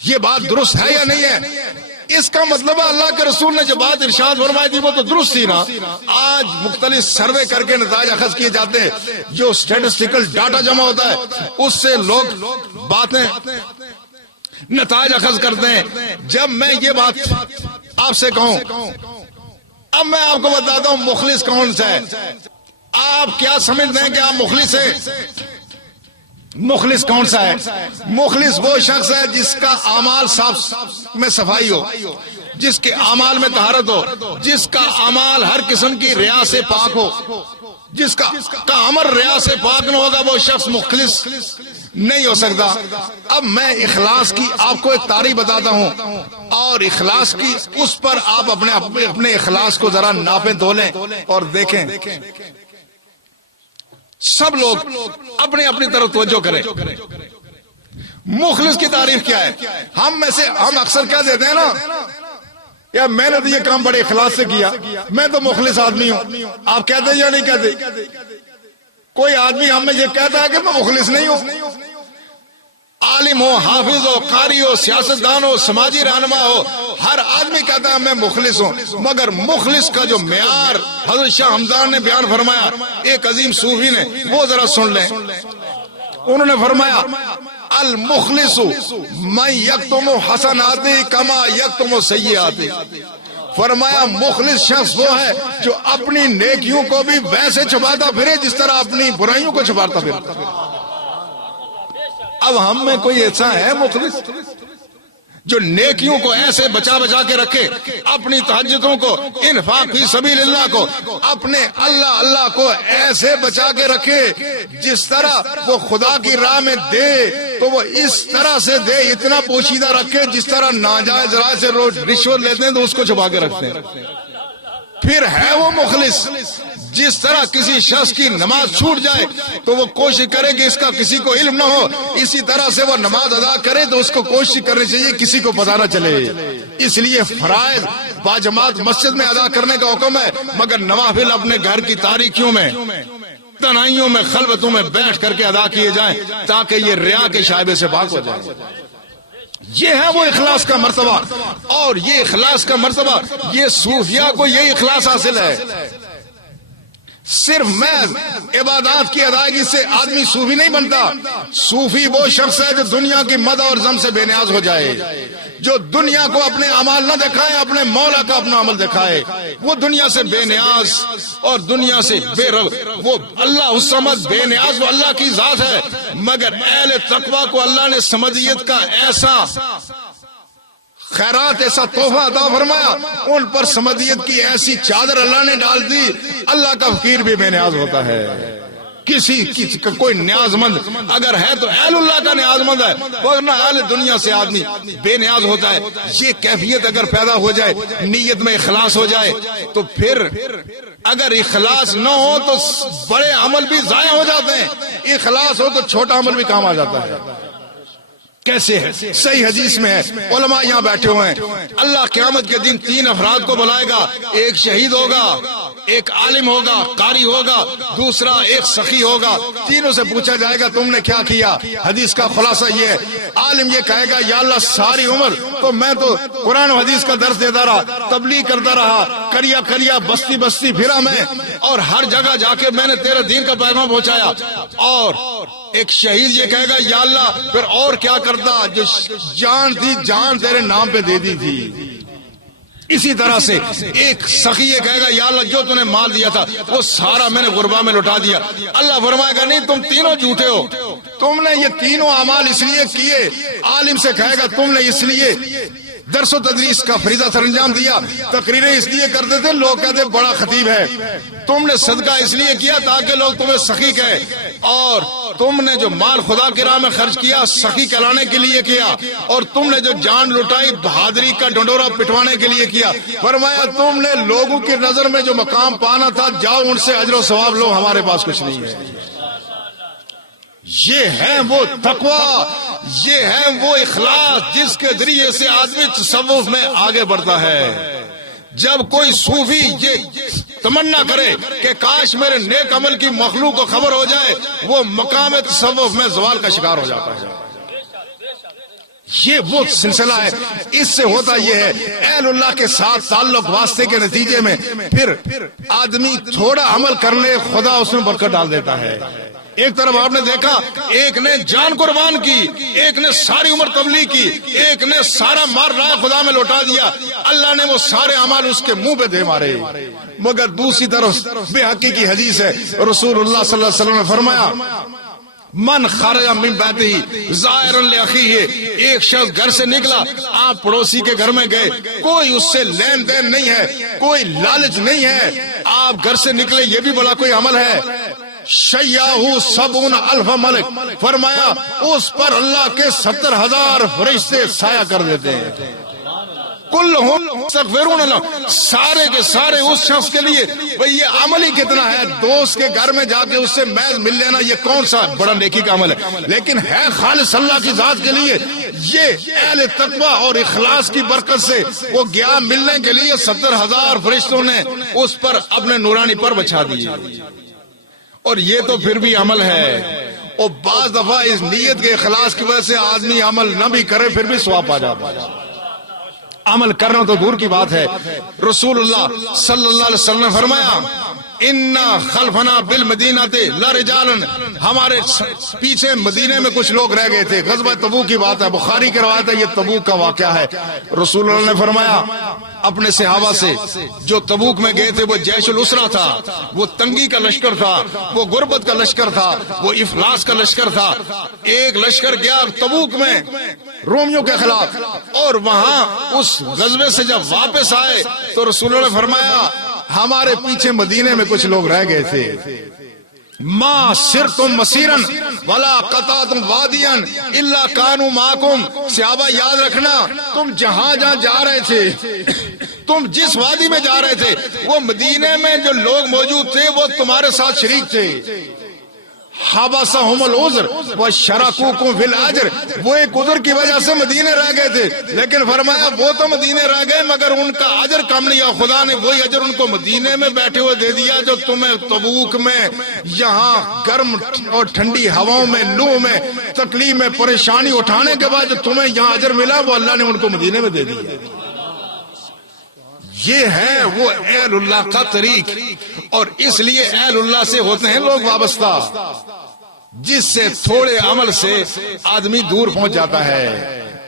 یہ بات درست ہے یا نہیں ہے؟ اس کا مطلب ہے اللہ کے رسول نے جو بات ارشاد فرمائی تھی وہ تو درست تھی نا۔ آج مختلف سروے کر کے نتائج اخذ کیے جاتے ہیں، جو اسٹیٹسٹیکل ڈاٹا جمع ہوتا ہے اس سے لوگ باتیں نتائج اخذ کرتے ہیں۔ جب میں یہ بات آپ سے کہوں، اب میں آپ کو بتاتا ہوں مخلص کون سا ہے۔ آپ کیا سمجھتے ہیں کہ آپ مخلص ہیں؟ مخلص کون سا ہے؟ مخلص وہ شخص ہے جس کا اعمال صاف میں صفائی ہو، جس کے اعمال میں طہارت ہو، جس کا اعمال ہر قسم کی ریا سے پاک ہو۔ جس کا عمل ریا سے پاک نہ ہوگا وہ شخص مخلص نہیں ہو سکتا۔ اب میں اخلاص کی آپ کو ایک تعریف بتاتا ہوں، اور اخلاص کی اس پر آپ اپنے اخلاص کو ذرا ناپیں تولیں اور دیکھیں۔ سب لوگ اپنی اپنی طرف توجہ کریں۔ مخلص کی تعریف کیا ہے؟ ہم اکثر کہہ دیتے ہیں نا، یا میں نے تو یہ کام بڑے اخلاص سے کیا، میں تو مخلص آدمی ہوں۔ آپ کہتے ہیں یا نہیں کہتے؟ کوئی آدمی ہم میں یہ کہتا ہے کہ میں مخلص نہیں ہوں؟ عالم ہو، حافظ ہو، قاری ہو، سیاستدان ہو، سماجی رہنما ہو، ہر آدمی کہتا ہے میں مخلص ہوں۔ مگر مخلص کا جو معیار حضرت شاہ ہمدان نے بیان فرمایا، ایک عظیم صوفی نے، وہ ذرا سن لیں۔ انہوں نے فرمایا المخلص من یکتم حسناتی کما یکتم سیئاتی۔ فرمایا مخلص شخص وہ ہے جو اپنی نیکیوں کو بھی ویسے چھپاتا پھرے جس طرح اپنی برائیوں کو چھپاتا پھرے۔ اب ہم میں کوئی ایسا ہے مخلص جو نیکیوں کو ایسے بچا بچا کے رکھے، اپنی تہجدوں کو، انفاق فی سبیل اللہ کو، اپنے اللہ کو ایسے بچا کے رکھے جس طرح وہ خدا کی راہ میں دے تو وہ اس طرح سے دے، اتنا پوشیدہ رکھے جس طرح ناجائز رائے سے روز رشوت لیتے ہیں تو اس کو چھپا کے رکھتے ہیں۔ پھر ہے وہ مخلص جس طرح کسی شخص کی نماز چھوٹ جائے تو وہ کوشش کرے کہ اس کا کسی کو علم نہ ہو، اسی طرح سے وہ نماز ادا کرے تو اس کو کوشش کرنی چاہیے کسی کو پتہ نہ چلے۔ اس لیے فرائض باجماعت مسجد میں ادا کرنے کا حکم ہے، مگر نوافل اپنے گھر کی تاریکیوں میں، تنہائیوں میں، خلوتوں میں بیٹھ کر کے ادا کیے جائیں تاکہ یہ ریا کے شائبے سے پاک ہو جائے۔ یہ ہے وہ اخلاص کا مرتبہ، اور یہ اخلاص کا مرتبہ، یہ صوفیاء کو یہی اخلاص حاصل ہے۔ صرف میں عبادات کی ادائیگی سے آدمی صوفی نہیں بنتا۔ صوفی وہ شخص ہے جو دنیا کی مد اور ذم سے بے نیاز ہو جائے، جو دنیا کو اپنے اعمال نہ دکھائے، اپنے مولا کا اپنا عمل دکھائے۔ وہ دنیا سے بے نیاز اور دنیا سے بے رغب، وہ اللہ الصمد بے نیاز، وہ اللہ کی ذات ہے، مگر اہل تقوی کو اللہ نے سمدیت کا ایسا خیرات، ایسا تحفہ عطا فرمایا، ان پر سمدیت کی ایسی چادر اللہ نے ڈال دی۔ اللہ کا فقیر بھی بے نیاز ہوتا ہے۔ کسی کوئی نیاز مند اگر ہے تو اہل اللہ کا نیاز مند ہے، ورنہ اہل دنیا سے آدمی بے نیاز ہوتا ہے۔ یہ کیفیت اگر پیدا ہو جائے، نیت میں اخلاص ہو جائے، تو پھر اگر اخلاص نہ ہو تو بڑے عمل بھی ضائع ہو جاتے ہیں، اخلاص ہو تو چھوٹا عمل بھی کام آ جاتا ہے۔ کیسے ہے؟ صحیح حدیث میں ہے، علماء یہاں بیٹھے ہوئے ہیں، اللہ قیامت کے دن 3 افراد کو بلائے گا، ایک شہید ہوگا، ایک عالم ہوگا، قاری ہوگا، دوسرا ایک سخی ہوگا، تینوں سے پوچھا جائے گا تم نے کیا کیا؟ حدیث کا خلاصہ یہ ہے، عالم یہ کہے گا یا اللہ ساری عمر تو میں تو قرآن و حدیث کا درس دیتا رہا، تبلیغ کرتا رہا، کریا بستی بستی پھرا میں، اور ہر جگہ جا کے میں نے تیرے دین کا پیغام پہنچایا۔ اور ایک شہید یہ کہے گا یا اللہ پھر اور کیا کرتا، جو جان تھی جان تیرے نام پہ دے دی تھی۔ اسی طرح سے ایک سخی یہ کہے گا یا اللہ جو تو نے مال دیا تھا وہ سارا میں نے غربا میں لوٹا دیا۔ اللہ فرمائے گا نہیں، تم تینوں جھوٹے ہو، تم نے یہ تینوں اعمال اس لیے کیے۔ عالم سے کہے گا تم نے اس لیے درس و تدریس کا فریضہ سر انجام دیا، تقریریں اس لیے کرتے تھے لوگ کہتے بڑا خطیب ہے، تم نے صدقہ اس لیے کیا تاکہ لوگ تمہیں سخی کہے، اور تم نے جو مال خدا کی راہ میں خرچ کیا سخی کہلانے کے لیے کیا، اور تم نے جو جان لٹائی بہادری کا ڈنڈورا پٹوانے کے لیے کیا۔ فرمایا تم نے لوگوں کی نظر میں جو مقام پانا تھا جاؤ ان سے اجر و ثواب لو، ہمارے پاس کچھ نہیں ہے۔ یہ ہے وہ تقوی، یہ ہے وہ اخلاص جس کے ذریعے سے آدمی تصوف میں آگے بڑھتا ہے۔ جب کوئی صوفی یہ تمنا کرے کہ کاش میرے نیک عمل کی مخلوق کو خبر ہو جائے، وہ مقام تصوف میں زوال کا شکار ہو جاتا ہے۔ یہ وہ سلسلہ ہے، اس سے ہوتا یہ ہے اہل اللہ کے ساتھ تعلق واسطے کے نتیجے میں پھر آدمی تھوڑا عمل کر لے خدا اس میں برکت ڈال دیتا ہے۔ ایک طرف آپ نے دیکھا ایک نے جان قربان کی، ایک نے ساری عمر تبلیغ کی، ایک نے سارا مار رہا خدا میں لوٹا دیا، اللہ نے وہ سارے اعمال اس کے منہ پہ دے مارے۔ مگر دوسری طرف بے حقی کی حدیث ہے، رسول اللہ صلی اللہ علیہ وسلم نے فرمایا من خرج من بیتہ زائرا لاخیہ، ایک شخص گھر سے نکلا، آپ پڑوسی کے گھر میں گئے، کوئی اس سے لین دین نہیں ہے، کوئی لالچ نہیں ہے، آپ گھر سے نکلے یہ بھی بڑا کوئی عمل ہے۔ شیعہ 70,000 ملک، فرمایا اس پر اللہ کے 70,000 فرشتے سایہ کر دیتے ہیں۔ کلہم یستغفرون اللہ، سارے کے سارے اس شخص کے لیے۔ بھئی یہ عمل ہی کتنا ہے، دوست کے گھر میں جا کے اس سے محض مل لینا یہ کون سا بڑا نیکی کا عمل ہے، لیکن ہے خالص اللہ کی ذات کے لیے۔ یہ اہل تقوی اور اخلاص کی برکت سے وہ گیا ملنے کے لیے 70,000 فرشتوں نے اس پر اپنے نورانی پر بچھا دیے۔ اور یہ تو پھر بھی عمل ہے، اور بعض دفعہ اس نیت کے اخلاص کی وجہ سے آدمی عمل نہ بھی کرے پھر بھی ثواب پا جاتا ہے۔ عمل کرنا تو دور کی بات ہے، رسول اللہ صلی اللہ علیہ وسلم نے فرمایا اِنَّا خَلْفَنَا بِالْمَدِينَةِ لَرِجَالًا، ہمارے پیچھے مدینے میں کچھ لوگ رہ گئے تھے، غزوہ تبوک کی بات ہے، بخاری کی روایت ہے، یہ تبوک کا واقعہ ہے۔ رسول اللہ نے فرمایا اپنے صحابہ سے جو تبوک میں گئے تھے وہ جیش الاسرہ تھا، وہ تنگی کا لشکر تھا، وہ غربت کا لشکر تھا، وہ افلاس کا لشکر تھا۔ ایک لشکر گیا تبوک میں رومیوں کے خلاف، اور وہاں اس غزوے سے جب واپس آئے تو رسول اللہ نے فرمایا ہمارے پیچھے مدینے میں کچھ لوگ رہ گئے تھے، ما سرتم مسیرا ولا قطعتم وادیا الا کانوا معکم، صحابہ یاد رکھنا تم جہاں جہاں جا رہے تھے، تم جس وادی میں جا رہے تھے وہ مدینے میں جو لوگ موجود تھے وہ تمہارے ساتھ شریک تھے۔ حبسہم العذر وشرکوکم فی الاجر، وہ ایک عذر کی وجہ سے مدینے رہ گئے تھے، لیکن فرمایا وہ تو مدینے رہ گئے مگر ان کا اجر کم نہیں، اور خدا نے وہی اجر ان کو مدینے میں بیٹھے ہوئے دے دیا جو تمہیں تبوک میں یہاں گرم اور ٹھنڈی ہواؤں میں لو میں تکلیف میں پریشانی اٹھانے کے بعد جو تمہیں یہاں اجر ملا وہ اللہ نے ان کو مدینے میں دے دیا۔ یہ ہے وہ اہل اللہ کا طریق، اور اس لیے اہل اللہ سے ہوتے ہیں لوگ وابستہ، جس سے تھوڑے عمل سے آدمی دور پہنچ جاتا ہے۔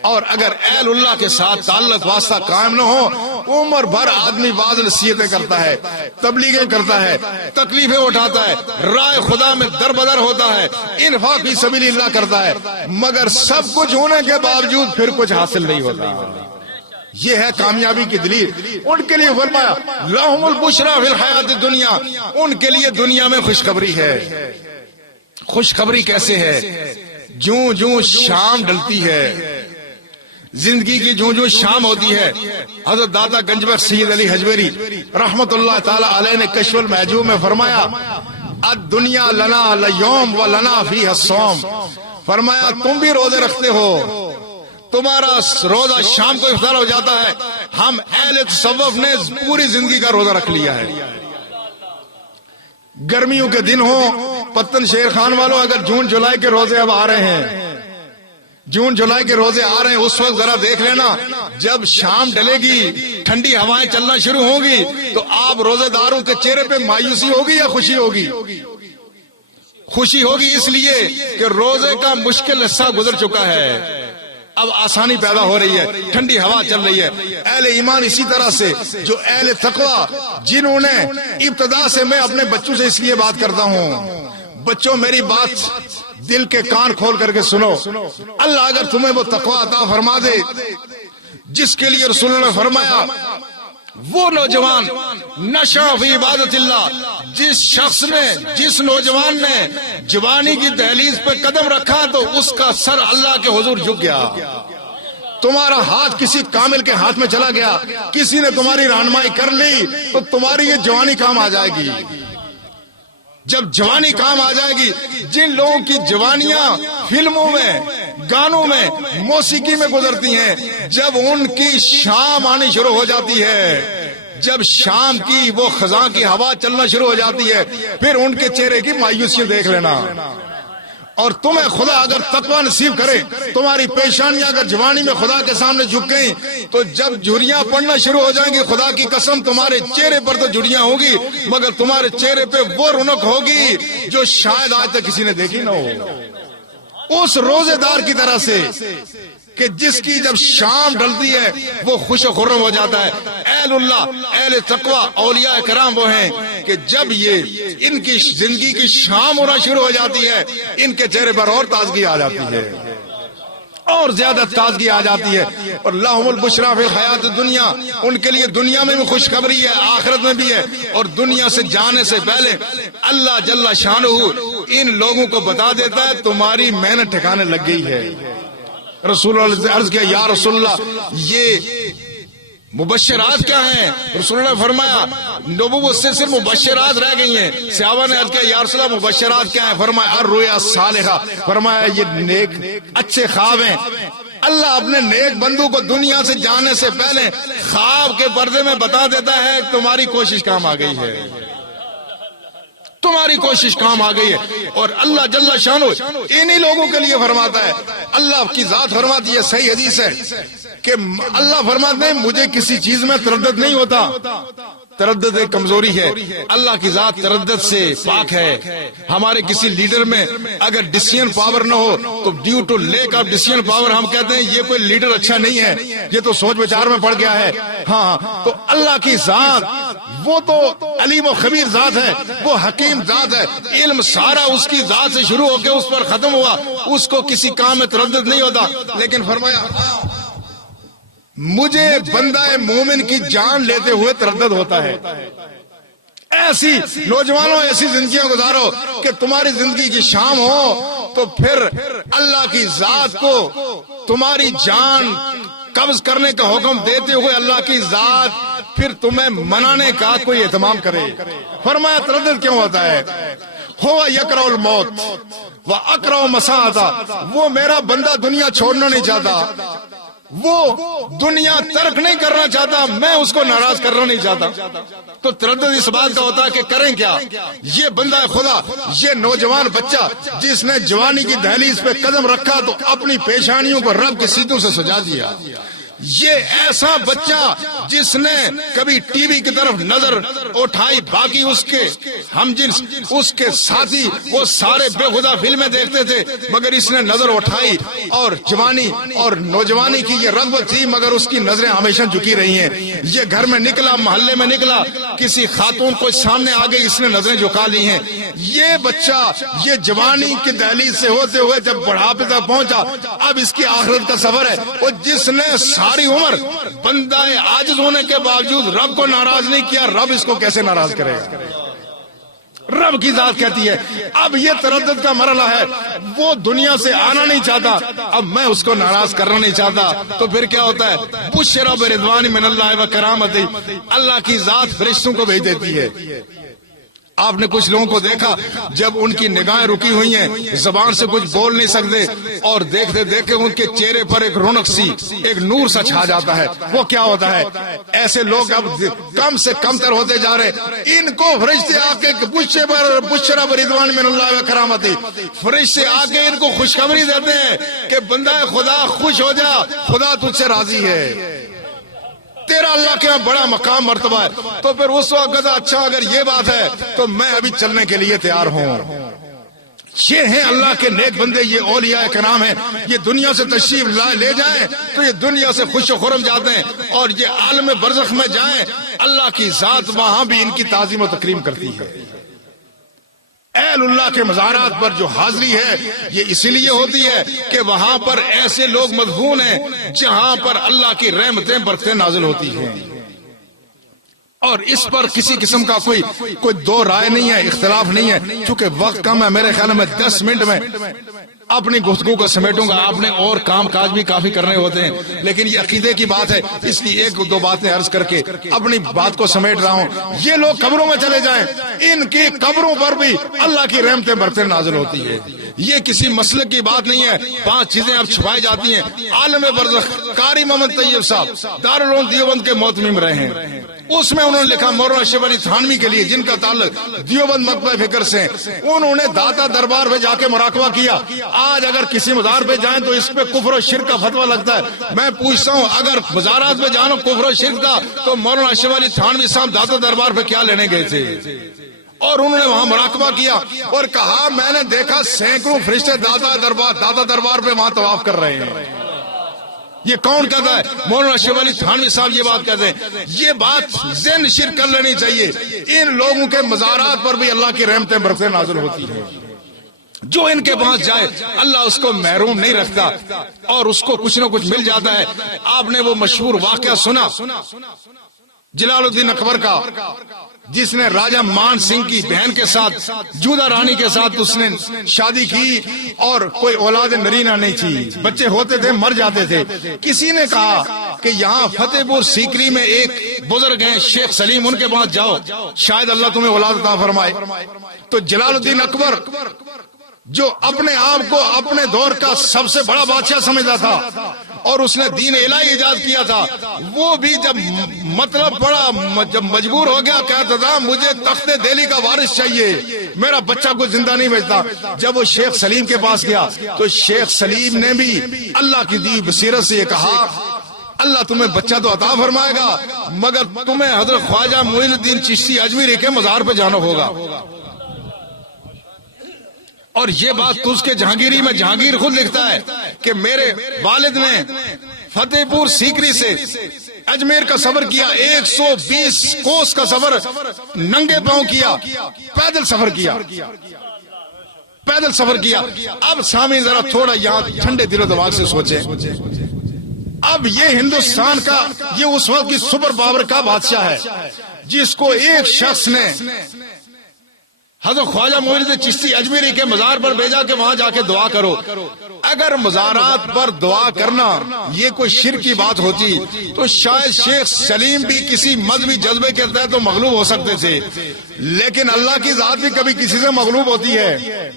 اور اگر اہل اللہ کے ساتھ تعلق واسطہ قائم نہ ہو، عمر بھر آدمی واعظ نصیحتیں کرتا ہے، تبلیغیں کرتا ہے، تکلیفیں اٹھاتا ہے، راہ خدا میں در بدر ہوتا ہے، انفاق فی سبیل اللہ کرتا ہے، مگر سب کچھ ہونے کے باوجود پھر کچھ حاصل نہیں ہوتا۔ یہ ہے کامیابی کی دلیل۔ ان کے لیے فرمایا لہم البشریٰ فی الحیات الدنیا، ان کے لیے دنیا میں خوشخبری ہے۔ خوشخبری کیسے ہے؟ جوں جوں شام ڈلتی ہے، زندگی کی جوں جوں شام ہوتی ہے، حضرت داتا گنج بخش سید علی حجویری رحمت اللہ تعالی علیہ نے کشف المحجوب میں فرمایا الدنیا لنا لیوم و لنا فیہ الصوم، فرمایا تم بھی روزے رکھتے ہو، تمہارا روزہ شام کو افطار ہو جاتا ہے. ہم اہل تصوف نے پوری زندگی کا روزہ رکھ لیا ہے. گرمیوں کے دن ہوں، پتن شیر خان والوں، اگر جون جولائی کے روزے اب آ رہے ہیں، جون جولائی کے روزے آ رہے ہیں، اس وقت ذرا دیکھ لینا جب شام ڈلے گی، ٹھنڈی ہوائیں چلنا شروع ہوں گی تو آپ روزے داروں کے چہرے پہ مایوسی ہوگی یا خوشی ہوگی؟ خوشی ہوگی، اس لیے کہ روزے کا مشکل حصہ گزر چکا ہے، اب آسانی پیدا ہو رہی ہے، ٹھنڈی ہوا چل رہی ہے. اہل ایمان اسی طرح سے جو اہل تقوی، جنہوں نے ابتدا سے، میں اپنے بچوں سے اس لیے بات کرتا ہوں، بچوں میری بات دل کے کان کھول کر کے سنو. اللہ اگر تمہیں وہ تقوی عطا فرما دے جس کے لیے رسول اللہ نے فرمایا، وہ نوجوان نشا فی عبادت اللہ، جس شخص نے، جس نوجوان نے جوانی کی دہلیز پہ قدم رکھا تو اس کا سر اللہ کے حضور جھک گیا. تمہارا ہاتھ کسی کامل کے ہاتھ میں چلا گیا، کسی نے تمہاری رہنمائی کر لی تو تمہاری یہ جوانی کام آ جائے گی. جب جوانی کام آ جائے گی، جن لوگوں کی جوانیاں فلموں میں، گانوں میں، موسیقی میں گزرتی ہیں، جب ان کی شام آنی شروع ہو جاتی ہے، جب شام کی وہ خزاں کی ہوا چلنا شروع ہو جاتی ہے، پھر ان کے چہرے کی مایوسی دیکھ لینا. اور تمہیں خدا اگر تقوی نصیب کرے، تمہاری پیشانیاں اگر جوانی میں خدا کے سامنے جھک گئیں تو جب جھریاں پڑنا شروع ہو جائیں گی، خدا کی قسم تمہارے چہرے پر تو جھریاں ہوں گی، مگر تمہارے چہرے پہ وہ رونق ہوگی جو شاید آج تک کسی نے دیکھی نہ ہو. اس روزے دار کی طرح سے کہ جس کی جب شام ڈلتی ہے وہ خوش و خرم ہو جاتا ہے. اہل اللہ، اہل تقوی، اولیاء کرام وہ ہیں کہ جب یہ ان کی زندگی کی شام ہونا شروع ہو جاتی ہے، ان کے چہرے پر اور تازگی آ جاتی ہے، اور زیادہ تازگی آ جاتی ہے. اور لہم البشریٰ فی الحیات الدنیا، ان کے لیے دنیا میں بھی خوشخبری ہے، آخرت میں بھی ہے. اور دنیا سے جانے سے پہلے اللہ جل شانہ ان لوگوں کو بتا دیتا ہے تمہاری محنت ٹھکانے لگ گئی ہے. رسول اللہ نے عرض کیا، یا رسول اللہ یہ مبشرات کیا ہیں؟ رسول اللہ نے فرمایا نبوت سے صرف مبشرات رہ گئی ہیں. صحابہ نے عرض کیا، یا رسول اللہ مبشرات کیا ہیں؟ فرمایا الرؤیا الصالحہ، فرمایا یہ نیک اچھے خواب ہیں. اللہ اپنے نیک بندوں کو دنیا سے جانے سے پہلے خواب کے پردے میں بتا دیتا ہے تمہاری کوشش کام آ گئی ہے، تمہاری کوشش کام آ گئی ہے. اور اللہ جل شانہ انہی لوگوں کے لیے فرماتا ہے، اللہ کی ذات فرماتی ہے، صحیح حدیث ہے کہ اللہ فرماتے ہیں مجھے کسی چیز میں تردد نہیں ہوتا. تردد ایک کمزوری ہے، اللہ کی ذات تردد سے پاک ہے. ہمارے کسی لیڈر میں اگر ڈیسیژن پاور نہ ہو تو due to lack of decision power ہم کہتے ہیں یہ کوئی لیڈر اچھا نہیں ہے، یہ تو سوچ وچار میں پڑ گیا ہے. ہاں، تو اللہ کی ذات وہ تو علیم و خبیر ذات ہے، وہ حکیم ذات ہے، علم سارا اس کی ذات سے شروع ہو کے اس پر ختم ہوا، اس کو کسی کام میں تردد نہیں ہوتا. لیکن فرمایا مجھے بندہ مومن کی جان لیتے ہوئے تردد ہوتا ہے. ایسی نوجوانوں ایسی زندگیاں گزارو کہ تمہاری زندگی کی شام ہو تو پھر اللہ کی ذات کو تمہاری جان قبض کرنے کا حکم دیتے ہوئے اللہ کی ذات پھر تمہیں منانے کا کوئی اہتمام کرے. فرمایا تردد کیوں ہوتا ہے؟ ہوا یکرہ الموت وَأَكْرَهُ مَسَاءَتَ، وہ میرا بندہ دنیا چھوڑنا نہیں چاہتا، وہ دنیا ترک نہیں کرنا چاہتا، میں اس کو ناراض کرنا نہیں چاہتا. تو تردد اس بات کا ہوتا ہے کہ کریں کیا. یہ بندہ خدا، یہ نوجوان بچہ جس نے جوانی کی دہلیز پہ قدم رکھا تو اپنی پیشانیوں کو رب کے سیدھوں سے سجا دیا. یہ ایسا بچہ جس نے کبھی ٹی وی کی طرف نظر اٹھائی، باقی اس کے ہم جنس، اس کے ساتھی وہ سارے بے خدا فلمیں دیکھتے تھے، مگر اس نے نظر اٹھائی اور جوانی اور نوجوانی کی یہ رغبت تھی، مگر اس کی نظریں ہمیشہ جھکی رہی ہیں. یہ گھر میں نکلا، محلے میں نکلا، کسی خاتون کو سامنے آ گئی، اس نے نظریں جھکا لی ہیں. یہ بچہ یہ جوانی کی دہلیز سے ہوتے ہوئے جب بڑھاپے تک پہنچا، اب اس کی آخرت کا سفر ہے. اور جس نے ساری عمر بندہ عاجز ہونے کے باوجود رب کو ناراض نہیں کیا، رب اس کو کیسے ناراض کرے گا؟ رب کی ذات کہتی ہے اب یہ تردد کا مرحلہ ہے، وہ دنیا سے آنا نہیں چاہتا، اب میں اس کو ناراض کرنا نہیں چاہتا. تو پھر کیا ہوتا ہے؟ بشر برضوان من اللہ و کرامت، اللہ کی ذات فرشتوں کو بھیج دیتی ہے. آپ نے کچھ لوگوں کو دیکھا جب ان کی نگاہیں رکی ہوئی ہیں، زبان سے کچھ بول نہیں سکتے، اور دیکھتے دیکھتے ان کے چہرے پر ایک رونق سی، ایک نور سا چھا جاتا ہے. وہ کیا ہوتا ہے؟ ایسے لوگ اب کم سے کم تر ہوتے جا رہے. ان کو فرشتے آ کے بشرا برضوان من اللہ و کرامتی، فرشتے آ کے ان کو خوشخبری دیتے ہیں کہ بندہ خدا خوش ہو جا، خدا تجھ سے راضی ہے، تیرا اللہ کے یہاں بڑا مقام مرتبہ ہے. تو پھر اس وقت اچھا اگر یہ بات ہے تو میں ابھی چلنے کے لیے تیار ہوں. یہ ہیں اللہ کے نیک بندے، یہ اولیاء کرام ہیں. یہ دنیا سے تشریف لے جائیں تو یہ دنیا سے خوش و خرم جاتے ہیں، اور یہ عالم برزخ میں جائیں اللہ کی ذات وہاں بھی ان کی تعظیم و تکریم کرتی ہے. اہل اللہ کے مزارات پر جو حاضری ہے یہ اسی لیے ہوتی ہے کہ وہاں پر ایسے لوگ مدفون ہیں جہاں پر اللہ کی رحمتیں برکتیں نازل ہوتی ہیں. اور اس پر کسی قسم کا کوئی دو رائے نہیں ہے، اختلاف نہیں ہے. چونکہ وقت کم ہے، میرے خیال میں 10 منٹ میں اپنی گفتگو کو سمیٹوں گا. آپ نے اور کام کاج بھی کافی کرنے ہوتے ہیں، لیکن یہ عقیدے کی بات ہے، اس کی ایک دو باتیں عرض کر کے اپنی بات کو سمیٹ رہا ہوں. یہ لوگ قبروں میں چلے جائیں، ان کی قبروں پر بھی اللہ کی رحمتیں برکتیں نازل ہوتی ہے. یہ کسی مسلک کی بات نہیں ہے. 5 چیزیں اب چھپائی جاتی ہیں. عالم برزخ قاری محمد طیب صاحب دارالعلوم دیوبند کے محتمم رہے ہیں، اس میں انہوں نے لکھا مولانا اشرف علی تھانوی کے لیے جن کا تعلق دیوبند مکتبہ فکر سے، انہوں نے داتا دربار پہ جا کے مراقبہ کیا. آج اگر کسی مزار پہ جائیں تو اس پہ کفر و شرک کا فتویٰ لگتا ہے. میں پوچھتا ہوں اگر مزارات پہ جانا کفر و شرک کا تو مولانا اشرف علی تھانوی صاحب داتا دربار پہ کیا لینے گئے تھے؟ اور انہوں نے وہاں مراقبہ کیا اور کہا میں نے دیکھا سینکڑوں فرشتے داتا دربار پہ وہاں طواف کر رہے ہیں. یہ کون کہتا ہے؟ مولانا اشرف علی تھانوی صاحب یہ بات کہتے ہیں. یہ بات ذہن نشر کر لینی چاہیے. ان لوگوں کے مزارات پر بھی اللہ کی رحمتیں برکتیں نازل ہوتی ہیں. جو ان کے پاس جائے اللہ اس کو محروم نہیں رکھتا اور اس کو کچھ نہ کچھ مل جاتا ہے. آپ نے وہ مشہور واقعہ سنا جلال الدین اکبر کا، جس نے راجہ مان سنگھ کی بہن کے ساتھ جودہ رانی کے ساتھ اس نے شادی کی اور کوئی اولاد نرینہ نہیں تھی، بچے ہوتے تھے مر جاتے تھے. کسی نے کہا کہ یہاں فتح پور سیکری میں ایک بزرگ ہیں شیخ سلیم، ان کے پاس جاؤ شاید اللہ تمہیں اولاد عطا فرمائے. تو جلال الدین اکبر جو اپنے آپ کو اپنے دور کا سب سے بڑا بادشاہ سمجھتا تھا اور اس نے دین الہی ایجاد کیا تھا، وہ بھی جب مطلب بڑا جب مجبور ہو گیا کہتا تھا مجھے تخت دہلی کا وارث چاہیے، میرا بچہ کو زندہ نہیں بھیجتا. جب وہ شیخ سلیم کے پاس گیا تو شیخ سلیم نے بھی اللہ کی دی بصیرت سے یہ کہا اللہ تمہیں بچہ تو عطا فرمائے گا مگر تمہیں حضرت خواجہ معین الدین چشتی اجمیری کے مزار پہ جانا ہوگا. اور یہ بات تو اس کے جہانگیری میں جہانگیر خود لکھتا ہے کہ میرے والد نے فتح پور سیکری سے اجمیر کا سفر کیا، 120 کوس کا سفر ننگے پاؤں کیا، پیدل سفر کیا. اب سامنے ذرا تھوڑا یہاں ٹھنڈے دل و دماغ سے سوچیں. اب یہ ہندوستان کا یہ اس وقت کی سپر پاور کا بادشاہ ہے جس کو ایک شخص نے حضرت خواجہ معین الدین چشتی اجمیری کے مزار پر بھیجا کہ وہاں جا کے دعا کرو. اگر مزارات پر دعا کرنا یہ کوئی شرک کی بات ہوتی تو شاید شیخ سلیم بھی کسی مذہبی جذبے کے تحت تو مغلوب ہو سکتے تھے، لیکن اللہ کی ذات بھی کبھی کسی سے مغلوب ہوتی ہے؟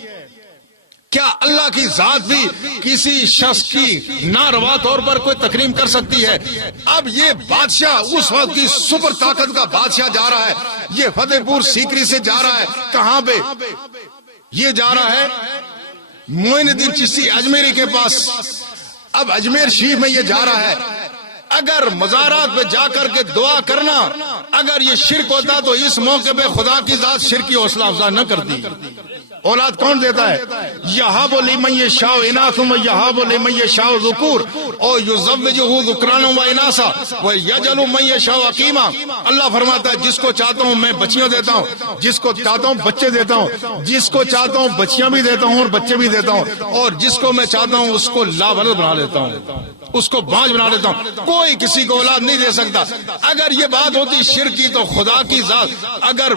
کیا اللہ کی ذات بھی کسی شخص کی ناروا طور پر کوئی تکریم کر سکتی ہے؟ اب یہ بادشاہ اس وقت کی سپر طاقت کا بادشاہ جا رہا ہے، یہ فتح پور سیکری سے جا رہا ہے کہاں پہ؟ یہ جا رہا ہے معین الدین چشتی اجمیری کے پاس. اب اجمیر شریف میں یہ جا رہا ہے. اگر مزارات پہ جا کر کے دعا کرنا اگر یہ شرک ہوتا تو اس موقع پہ خدا کی ذات شرک کی حوصلہ افزائی نہ کرتی. اولاد کون دیتا ہے؟ یہاب لمن یشاء اناثا ویہاب لمن یشاء ذکور اور یزوجہ ذکرانا و اناثا ویجعل من یشاء عقیما. اللہ فرماتا ہے جس کو چاہتا ہوں میں بچیاں دیتا ہوں، جس کو چاہتا ہوں بچے دیتا ہوں، جس کو چاہتا ہوں بچیاں بھی دیتا ہوں اور بچے بھی دیتا ہوں، اور جس کو میں چاہتا ہوں اس کو لاولد بنا لیتا ہوں، اس کو بانج بنا لیتا ہوں. کوئی کسی کو اولاد نہیں دے سکتا. اگر یہ بات ہوتی شرک کی تو خدا کی ذات اگر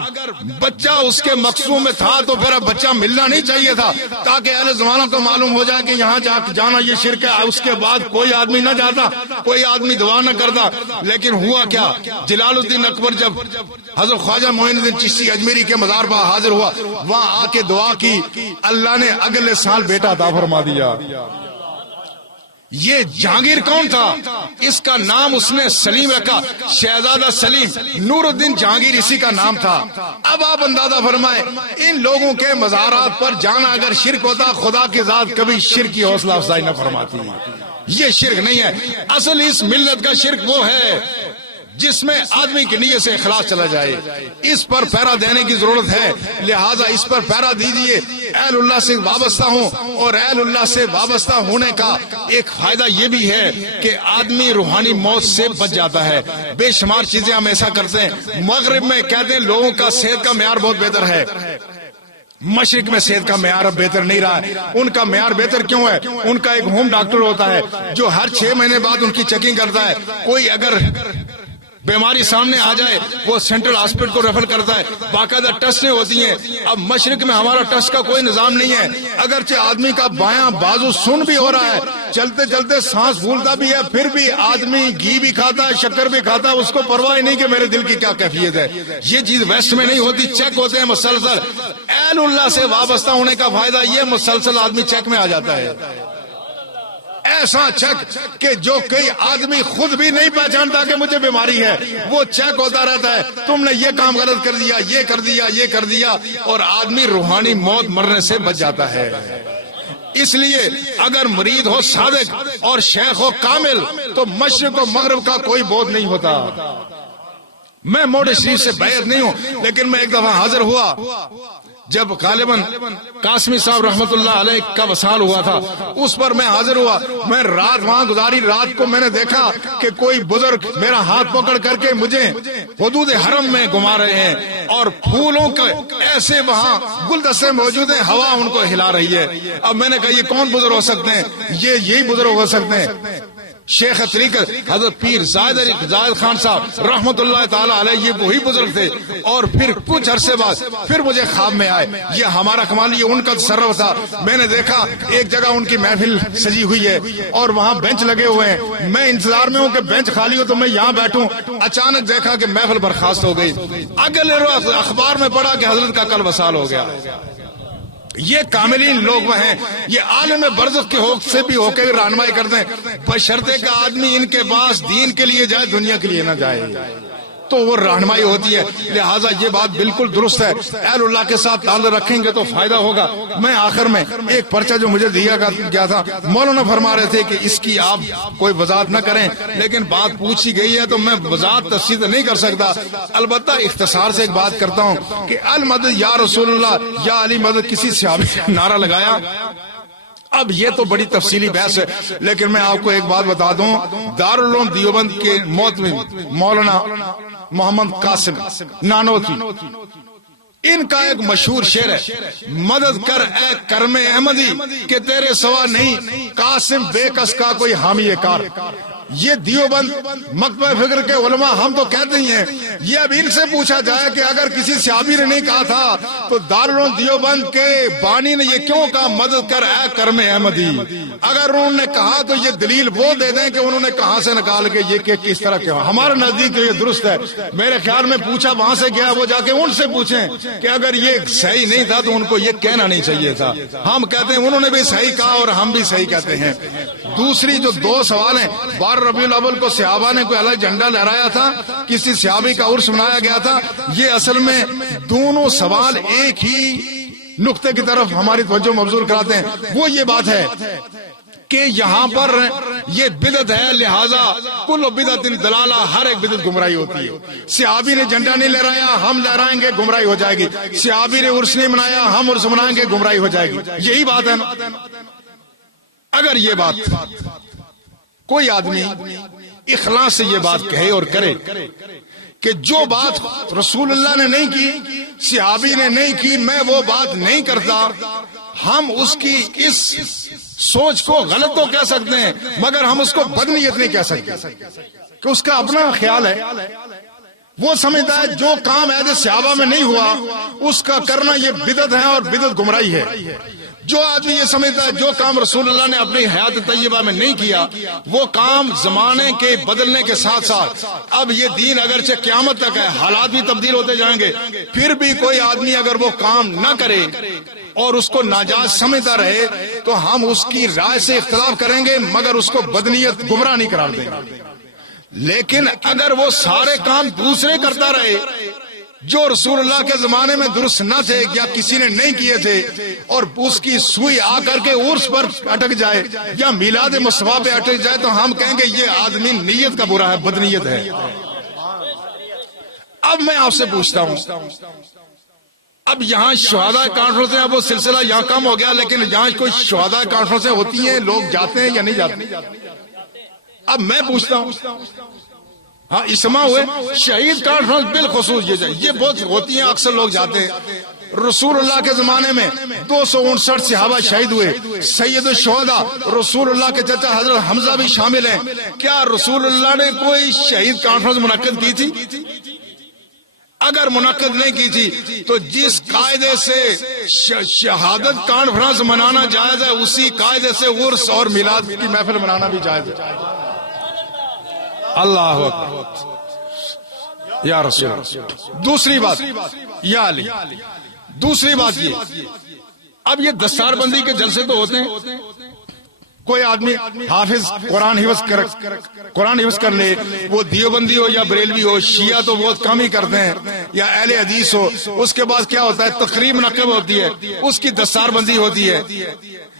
بچہ اس کے مقصود میں تھا تو پھر بچہ ملنا نہیں چاہیے تھا تاکہ تاکہ اہل زمانہ کو معلوم ہو جائے کہ یہاں جانا یہ شرک ہے. اس کے بعد کوئی آدمی نہ جاتا, کوئی آدمی دعا نہ کرتا. لیکن ہوا کیا, جلال الدین اکبر جب حضرت خواجہ معین الدین چشتی اجمیری کے مزار پر حاضر ہوا, وہاں آ کے دعا کی, اللہ نے اگلے سال بیٹا عطا فرما دیا. یہ جہانگیر کون تھا؟ اس کا نام اس نے سلیم رکھا, شہزادہ سلیم, نور الدین جہانگیر اسی کا نام تھا. اب آپ اندازہ فرمائیں, ان لوگوں کے مزارات پر جانا اگر شرک ہوتا, خدا کی ذات کبھی شرک کی حوصلہ افزائی نہ فرماتی. یہ شرک نہیں ہے. اصل اس ملت کا شرک وہ ہے جس میں آدمی کی نیت سے اخلاص چلا جائے. اس پر پہرا دینے کی ضرورت ہے, لہذا اس پر پہرا دیجیے. اہل اللہ سے وابستہ ہوں, اور اہل اللہ سے وابستہ ہونے کا ایک فائدہ یہ بھی ہے کہ آدمی روحانی موت سے بچ جاتا ہے. بے شمار چیزیں ہم ایسا کرتے ہیں. مغرب میں کہتے ہیں لوگوں کا صحت کا معیار بہت بہتر ہے, مشرق میں صحت کا معیار اب بہتر نہیں رہا ہے. ان کا معیار بہتر کیوں ہے؟ ان کا ایک ہوم ڈاکٹر ہوتا ہے جو ہر 6 مہینے بعد ان کی چیکنگ کرتا ہے. کوئی اگر بیماری سامنے آ جائے وہ سینٹرل ہاسپٹل کو ریفر کرتا ہے, باقاعدہ ٹیسٹیں ہوتی ہیں. اب مشرق میں ہمارا ٹیسٹ کا کوئی نظام نہیں ہے. اگرچہ آدمی کا بایاں بازو سن بھی ہو رہا ہے, چلتے چلتے سانس پھولتا بھی ہے, پھر بھی آدمی گھی بھی کھاتا ہے, شکر بھی کھاتا ہے, اس کو پرواہ نہیں کہ میرے دل کی کیا کیفیت ہے. یہ چیز ویسٹ میں نہیں ہوتی, چیک ہوتے ہیں مسلسل. اہل اللہ سے وابستہ ہونے کا فائدہ یہ مسلسل آدمی چیک میں آ جاتا ہے. ایسا چیک کہ جو کئی آدمی خود بھی نہیں پہچانتا کہ مجھے بیماری ہے, وہ چیک ہوتا رہتا ہے. تم نے یہ کام غلط کر دیا, یہ کر دیا, یہ کر دیا, اور آدمی روحانی موت مرنے سے بچ جاتا ہے. اس لیے اگر مرید ہو صادق اور شیخ ہو کامل تو مشرق و مغرب کا کوئی بودھ نہیں ہوتا. میں موڈ شریف سے بیعت نہیں ہوں, لیکن میں ایک دفعہ حاضر ہوا جب غالباً قاسمی صاحب رحمت اللہ علیہ کا وصال ہوا تھا, اس پر میں حاضر ہوا. میں رات وہاں گزاری. رات کو میں نے دیکھا کہ کوئی بزرگ میرا ہاتھ پکڑ کر کے مجھے حدود حرم میں گھما رہے ہیں, اور پھولوں کے ایسے وہاں گلدستے موجود ہیں, ہوا ان کو ہلا رہی ہے. اب میں نے کہا یہ کون بزرگ ہو سکتے ہیں؟ یہی بزرگ ہو سکتے ہیں. شیخ طریقت حضرت پیر زاہد خان صاحب رحمت اللہ تعالی علیہ, یہ وہی بزرگ تھے. اور پھر کچھ عرصے بعد پھر مجھے خواب میں آئے. یہ ہمارا کمال, یہ ان کا تصرف تھا. میں نے دیکھا ایک جگہ ان کی محفل سجی ہوئی ہے اور وہاں بینچ لگے ہوئے ہیں. میں انتظار میں ہوں کہ بینچ خالی ہو تو میں یہاں بیٹھوں. اچانک دیکھا کہ محفل برخاست ہو گئی. اگلے روز اخبار میں پڑھا کہ حضرت کا کل وصال ہو گیا. یہ کاملین لوگ وہ ہیں, یہ عالم برزخ کے حق سے بھی ہو کے رہنمائی کرتے ہیں, بشرطے کہ آدمی ان کے پاس دین کے لیے جائے, دنیا کے لیے نہ جائے, تو وہ رہنمائی ہوتی ہے. لہٰذا یہ بات بالکل درست ہے. اہل اللہ کے ساتھ تعلق رکھیں گے تو فائدہ ہوگا. میں آخر میں ایک پرچہ جو مجھے دیا گیا تھا, مولانا فرما رہے تھے کہ اس کی آپ کوئی وضاحت نہ کریں, لیکن بات پوچھی گئی ہے تو میں وضاحت تفصیل نہیں کر سکتا. البتہ اختصار سے ایک بات کرتا ہوں کہ المدد یا رسول اللہ یا علی مدد کسی صحابی نے نعرہ لگایا. اب یہ تو بڑی تفصیلی بحث ہے, لیکن میں آپ کو ایک بات بتا دوں. دارالعلوم دیوبند کے موتمی مولانا محمد قاسم نانوتوی, ان کا ایک مشہور شعر ہے, مدد کر اے کرم احمدی کہ تیرے سوا نہیں قاسم بے کس کا کوئی حامی کار. یہ دیوبند مکتبہ فکر کے علماء ہم تو کہتے ہی ہیں. یہ اب ان سے پوچھا جائے کہ اگر کسی صحابی نے نہیں کہا تھا تو دارالعلوم دیوبند کے بانی نے یہ کیوں کہا مدد کر اے کرم احمدی؟ اگر انہوں نے کہا تو یہ دلیل وہ دے دیں کہ انہوں نے کہاں سے نکال کے یہ کہ کس طرح کیا. ہمارے نزدیک یہ درست ہے. میرے خیال میں پوچھا وہاں سے گیا, وہ جا کے ان سے پوچھیں کہ اگر یہ صحیح نہیں تھا تو ان کو یہ کہنا نہیں چاہیے تھا. ہم کہتے ہیں انہوں نے بھی صحیح کہا اور ہم بھی صحیح کہتے ہیں. دوسری جو 2 سوال ہیں, 12 ربیع الاول کو صحابہ نے کوئی الگ جھنڈا لہرایا تھا, کسی صحابی کا عرس منایا گیا تھا. یہ اصل میں دونوں سوال ایک ہی نقطے کی طرف ہماری توجہ مبذول کراتے ہیں. وہ یہ بات ہے کہ یہاں پر یہ بدعت ہے, لہذا کل بدعت دلالہ, ہر ایک بدعت گمراہی ہوتی ہے. صحابی نے جھنڈا نہیں لہرایا, ہم لہرائیں گے, گمراہی ہو جائے گی. صحابی نے عرس نہیں منایا, ہم عرس منائیں گے, گمراہی ہو جائے گی. یہی بات ہے نا. اگر یہ بات کوئی آدمی اخلاص سے یہ بات کہے اور کرے کہ جو بات رسول اللہ نے نہیں کی, صحابی نے نہیں کی, میں وہ بات نہیں کرتا, ہم اس کی اس سوچ کو غلط تو کہہ سکتے ہیں مگر ہم اس کو بدنیت نہیں کہہ سکتے کہ اس کا اپنا خیال ہے. وہ سمجھتا ہے جو کام عہد صحابہ میں نہیں ہوا اس کا کرنا یہ بدعت ہے اور بدعت گمراہی ہے. جو آدمی یہ سمجھتا ہے جو کام رسول اللہ نے اپنی حیات طیبہ میں نہیں کیا وہ کام زمانے کے بدلنے کے ساتھ ساتھ اب یہ دین اگرچہ قیامت تک ہے، حالات بھی تبدیل ہوتے جائیں گے، پھر بھی کوئی آدمی اگر وہ کام نہ کرے اور اس کو ناجائز سمجھتا رہے تو ہم اس کی رائے سے اختلاف کریں گے مگر اس کو بدنیت گمراہ نہیں قرار دیں گے۔ لیکن اگر وہ سارے کام دوسرے کرتا رہے جو رسول اللہ کے زمانے میں درست نہ تھے یا کسی نے نہیں کیے تھے اور اس کی سوئی آ کر کے عرس پر اٹک جائے یا میلاد مصطفیٰ پہ اٹک جائے تو ہم کہیں گے یہ آدمی نیت کا برا ہے، بدنیت ہے۔ اب میں آپ سے پوچھتا ہوں، اب یہاں شہداء کانفرنسیں، اب وہ سلسلہ یہاں کم ہو گیا لیکن یہاں کوئی شہداء کانفرنسیں ہوتی ہیں، لوگ جاتے ہیں یا نہیں جاتے؟ اب میں پوچھتا ہوں، ہاں اجتماع ہوئے، شہید کانفرنس بالخصوص یہ بہت ہوتی ہیں، اکثر لوگ جاتے ہیں۔ رسول اللہ کے زمانے میں 259 صحابہ شہید ہوئے، سید الشہداء رسول اللہ کے چچا حضرت حمزہ بھی شامل ہیں۔ کیا رسول اللہ نے کوئی شہید کانفرنس منعقد کی تھی؟ اگر منعقد نہیں کی تھی تو جس قاعدے سے شہادت کانفرنس منانا جائز ہے اسی قاعدے سے عرس اور میلاد کی محفل منانا بھی جائز ہے۔ اللہ اکبر یا رسول۔ دوسری بات یا علی، دوسری بات یہ، اب یہ دستار بندی کے جلسے تو ہوتے ہیں، کوئی آدمی حافظ قرآن حفظ کر لے، وہ دیوبندی ہو یا بریلوی ہو، شیعہ تو بہت کم ہی کرتے ہیں، یا اہل حدیث ہو، اس کے بعد کیا ہوتا ہے تقریب منعقد ہوتی ہے، اس کی دستار بندی ہوتی ہے۔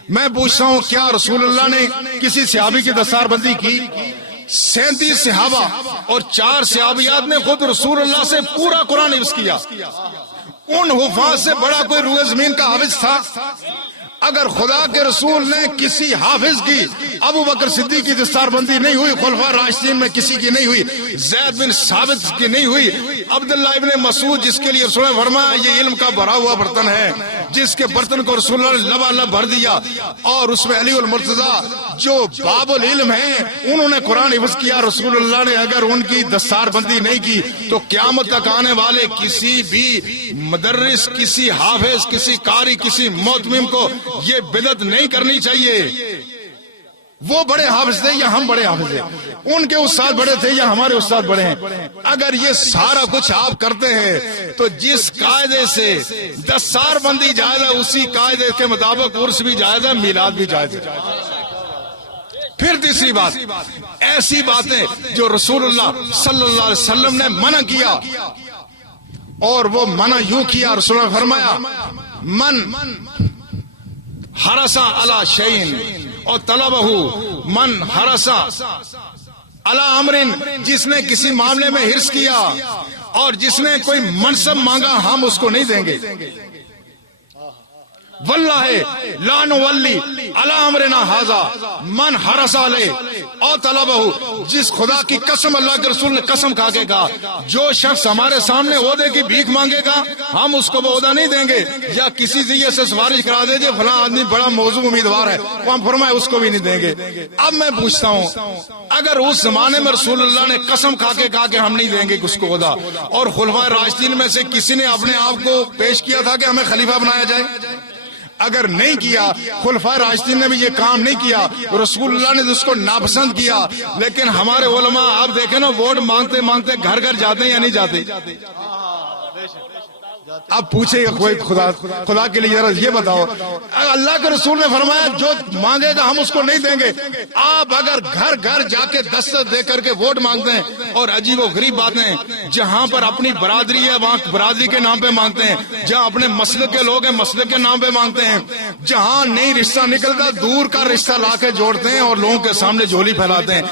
میں پوچھتا ہوں کیا رسول اللہ نے کسی صحابی کی دستار بندی کی؟ 37 صحابہ اور 4 صحابیات نے خود رسول اللہ سے پورا قرآن حفظ کیا۔ ان حفاظ سے بڑا کوئی روئے زمین کا حافظ تھا؟ اگر خدا کے رسول نے کسی حافظ کی، ابو بکر صدیق کی دستار بندی نہیں ہوئی، خلفاء راشدین میں کسی کی نہیں ہوئی، زید بن ثابت کی نہیں ہوئی، عبداللہ ابن مسعود جس کے لیے رسول نے فرمایا یہ علم کا بھرا ہوا برتن ہے، جس کے برتن کو رسول اللہ نے لبالب بھر دیا، اور اس میں علی المرتضیٰ جو باب العلم ہیں انہوں نے قرآن حفظ کیا۔ رسول اللہ نے اگر ان کی دستار بندی نہیں کی تو قیامت تک آنے والے کسی بھی مدرس، کسی حافظ، کسی قاری، کسی محتمم کو یہ بدعت نہیں کرنی چاہیے۔ وہ بڑے حافظ تھے یا ہم بڑے حافظ ہیں؟ ان کے استاد بڑے تھے یا ہمارے استاد بڑے ہیں؟ اگر یہ سارا کچھ آپ کرتے ہیں تو جس قاعدے سے دستار بندی جائز ہے اسی قاعدے کے مطابق عرس بھی جائز ہے، میلاد بھی جائز ہے۔ پھر تیسری بات، ایسی باتیں جو رسول اللہ صلی اللہ علیہ وسلم نے منع کیا، اور وہ منع یوں کیا، رسول اللہ نے فرمایا من حرسا علی شیء اور طلبہ من حرسا علی امر، جس نے کسی معاملے میں حرص کیا اور جس نے کوئی منصب مانگا ہم اس کو نہیں دیں گے۔ واللہ لا نولی علی امرنا ھذا من حرس علیہ او طلبہ، جس خدا کی قسم اللہ کے رسول نے قسم کھا کے کہا جو شخص ہمارے سامنے عہدے کی بھیک مانگے گا ہم اس کو وہ عہدہ نہیں دیں گے، یا کسی ذریعے سے سفارش کرا دے فلاں آدمی بڑا موضوع امیدوار ہے وہ ہم فرمائے اس کو بھی نہیں دیں گے۔ اب میں پوچھتا ہوں اگر اس زمانے میں رسول اللہ نے قسم کھا کے کہا کہ ہم نہیں دیں گے اس کو عہدہ، اور خلفائے راشدین میں سے کسی نے اپنے آپ کو پیش کیا تھا کہ ہمیں خلیفہ بنایا جائے، اگر نہیں کیا، خلفائے راشدین نے بھی یہ کام نہیں کیا، رسول اللہ نے اس کو ناپسند کیا، لیکن ہمارے علماء آپ دیکھیں نا ووٹ مانگتے مانگتے گھر گھر جاتے ہیں یا نہیں جاتے؟ اب پوچھے کوئی خدا کے لیے یہ بتاؤ، اللہ کے رسول نے فرمایا جو مانگے گا ہم اس کو نہیں دیں گے۔ آپ اگر گھر گھر جا کے دستخط دے کر کے ووٹ مانگتے ہیں، اور عجیب و غریب باتیں، جہاں پر اپنی برادری ہے وہاں برادری کے نام پہ مانگتے ہیں، جہاں اپنے مسلک کے لوگ ہیں مسلک کے نام پہ مانگتے ہیں، جہاں نہیں رشتہ نکلتا دور کا رشتہ لا کے جوڑتے ہیں اور لوگوں کے سامنے جھولی پھیلاتے ہیں۔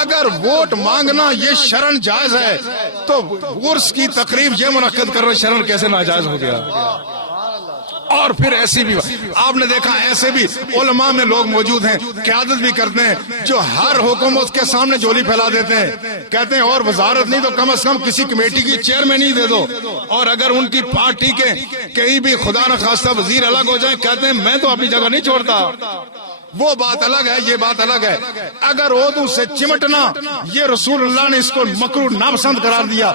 اگر ووٹ مانگنا یہ شرن جائز ہے تو عرس کی تقریب یہ منعقد کرنا شرن کیسے ناجائز ہو گیا؟ اور پھر ایسی بھی آپ نے دیکھا ایسے بھی علماء میں لوگ موجود ہیں قیادت بھی کرتے ہیں جو ہر حکومت کے سامنے جھولی پھیلا دیتے ہیں، کہتے ہیں اور وزارت نہیں تو کم از کم کسی کمیٹی کی چیئرمین ہی دے دو، اور اگر ان کی پارٹی کے کہیں بھی خدا نخواستہ وزیر الگ ہو جائیں کہتے ہیں میں تو اپنی جگہ نہیں چھوڑتا۔ وہ بات الگ ہے، یہ بات الگ ہے۔ اگر عہدوں سے چمٹنا یہ رسول اللہ نے اس کو مکروہ ناپسند قرار دیا،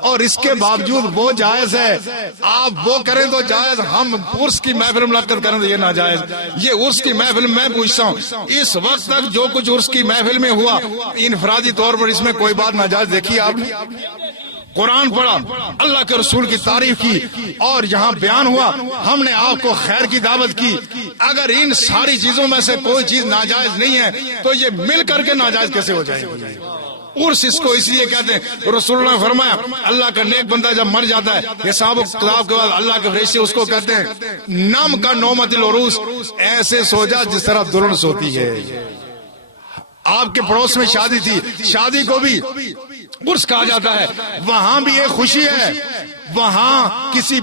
اور اس کے باوجود وہ جائز ہے، آپ وہ کریں تو جائز، ہم عرس کی محفل ملاقات کریں تو یہ ناجائز۔ یہ عرس کی محفل میں پوچھتا ہوں، اس وقت تک جو کچھ عرس کی محفل میں ہوا انفرادی طور پر اس میں کوئی بات ناجائز دیکھی آپ نے؟ قرآن پڑھا، اللہ کے رسول کی تعریف کی، اور یہاں بیان ہوا، ہم نے آپ کو خیر کی دعوت کی۔ اگر ان ساری چیزوں میں سے کوئی چیز ناجائز نہیں ہے تو یہ مل کر کے ناجائز کیسے ہو جائے گی؟ عرس اس کو اس لیے کہتے ہیں، رسول اللہ نے فرمایا اللہ کا نیک بندہ جب مر جاتا ہے حساب و کتاب کے بعد اللہ کے فرشتے اس کو کہتے ہیں نم کا نومت العروس، ایسے سو جا جس طرح دلہن سوتی ہے۔ آپ کے پڑوس میں شادی تھی، شادی کو بھی عرس کہا جاتا ہے، وہاں بھی ایک خوشی ہے، وہاں کسی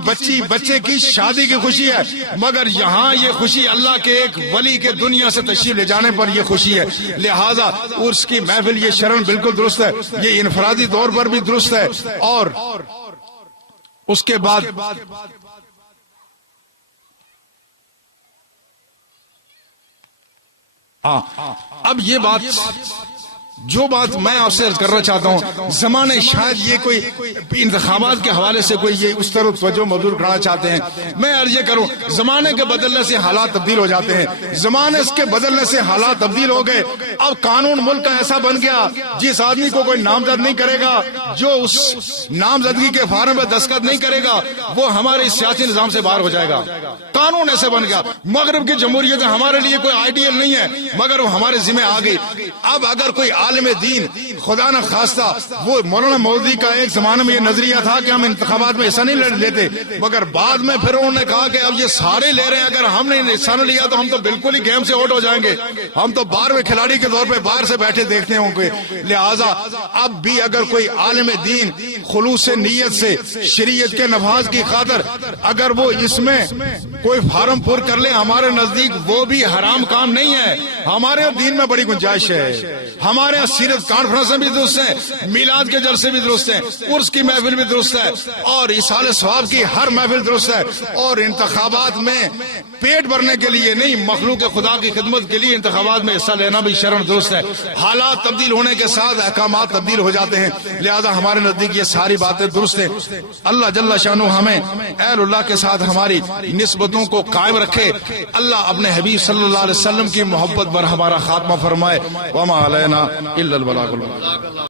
بچے کی شادی کی خوشی ہے، مگر یہاں یہ خوشی اللہ کے ایک ولی کے دنیا سے تشریف لے جانے پر یہ خوشی ہے۔ لہذا عرس کی محفل یہ شرعن بالکل درست ہے، یہ انفرادی طور پر بھی درست ہے۔ اور اس کے بعد اب یہ بات، جو بات میں آپ سے عرض کرنا چاہتا ہوں، زمانے شاید یہ کوئی انتخابات کے حوالے سے کوئی یہ اس طرح توجہ مبذول کرانا چاہتے ہیں، میں عرض یہ کروں زمانے کے بدلنے سے حالات تبدیل ہو جاتے ہیں، زمانے کے بدلنے سے حالات تبدیل ہو گئے۔ اب قانون ملک کا ایسا بن گیا جس آدمی کو کوئی نامزد نہیں کرے گا، جو اس نامزدگی کے فارم پہ دستخط نہیں کرے گا وہ ہمارے سیاسی نظام سے باہر ہو جائے گا۔ قانون ایسے بن گیا، مغرب کی جمہوریت ہمارے لیے کوئی آئیڈیل نہیں ہے مگر وہ ہمارے ذمہ آ گئی۔ اب اگر کوئی عالم دین خدا نہ خواستہ، وہ مولانا مودودی کا ایک زمانے میں یہ نظریہ تھا کہ ہم انتخابات میں حصہ نہیں لیتے، مگر بعد میں پھر انہوں نے کہا کہ اب یہ سارے لے رہے ہیں، اگر ہم نے حصہ نہ لیا تو ہم تو بالکل ہی گیم سے آؤٹ ہو جائیں گے، ہم تو 12ویں کھلاڑی کے طور پہ باہر سے بیٹھے دیکھتے ہوں گے۔ لہٰذا اب بھی اگر کوئی عالم دین خلوص نیت سے شریعت کے نفاذ کی خاطر اگر وہ اس میں کوئی فارم پر کر لے، ہمارے نزدیک وہ بھی حرام کام نہیں ہے۔ ہمارے دین میں بڑی گنجائش ہے، ہمارے سیرت کانفرنس بھی درست ہے، میلاد کے جلسے بھی درست ہیں، عرس کی محفل بھی درست ہے، اور ایصال ثواب کی ہر محفل درست ہے۔ اور انتخابات میں پیٹ بھرنے کے لیے نہیں، مخلوق خدا کی خدمت کے لیے انتخابات میں حصہ لینا بھی شرعن درست ہے۔ حالات تبدیل ہونے کے ساتھ احکامات تبدیل ہو جاتے ہیں، لہذا ہمارے نزدیک یہ ساری باتیں درست ہیں۔ اللہ جل شانہ ہمیں اہل اللہ کے ساتھ ہماری نسبتوں کو قائم رکھے، اللہ اپنے حبیب صلی اللہ علیہ وسلم کی محبت پر ہمارا خاتمہ فرمائے۔ وما علینا الا البلاغ المبین۔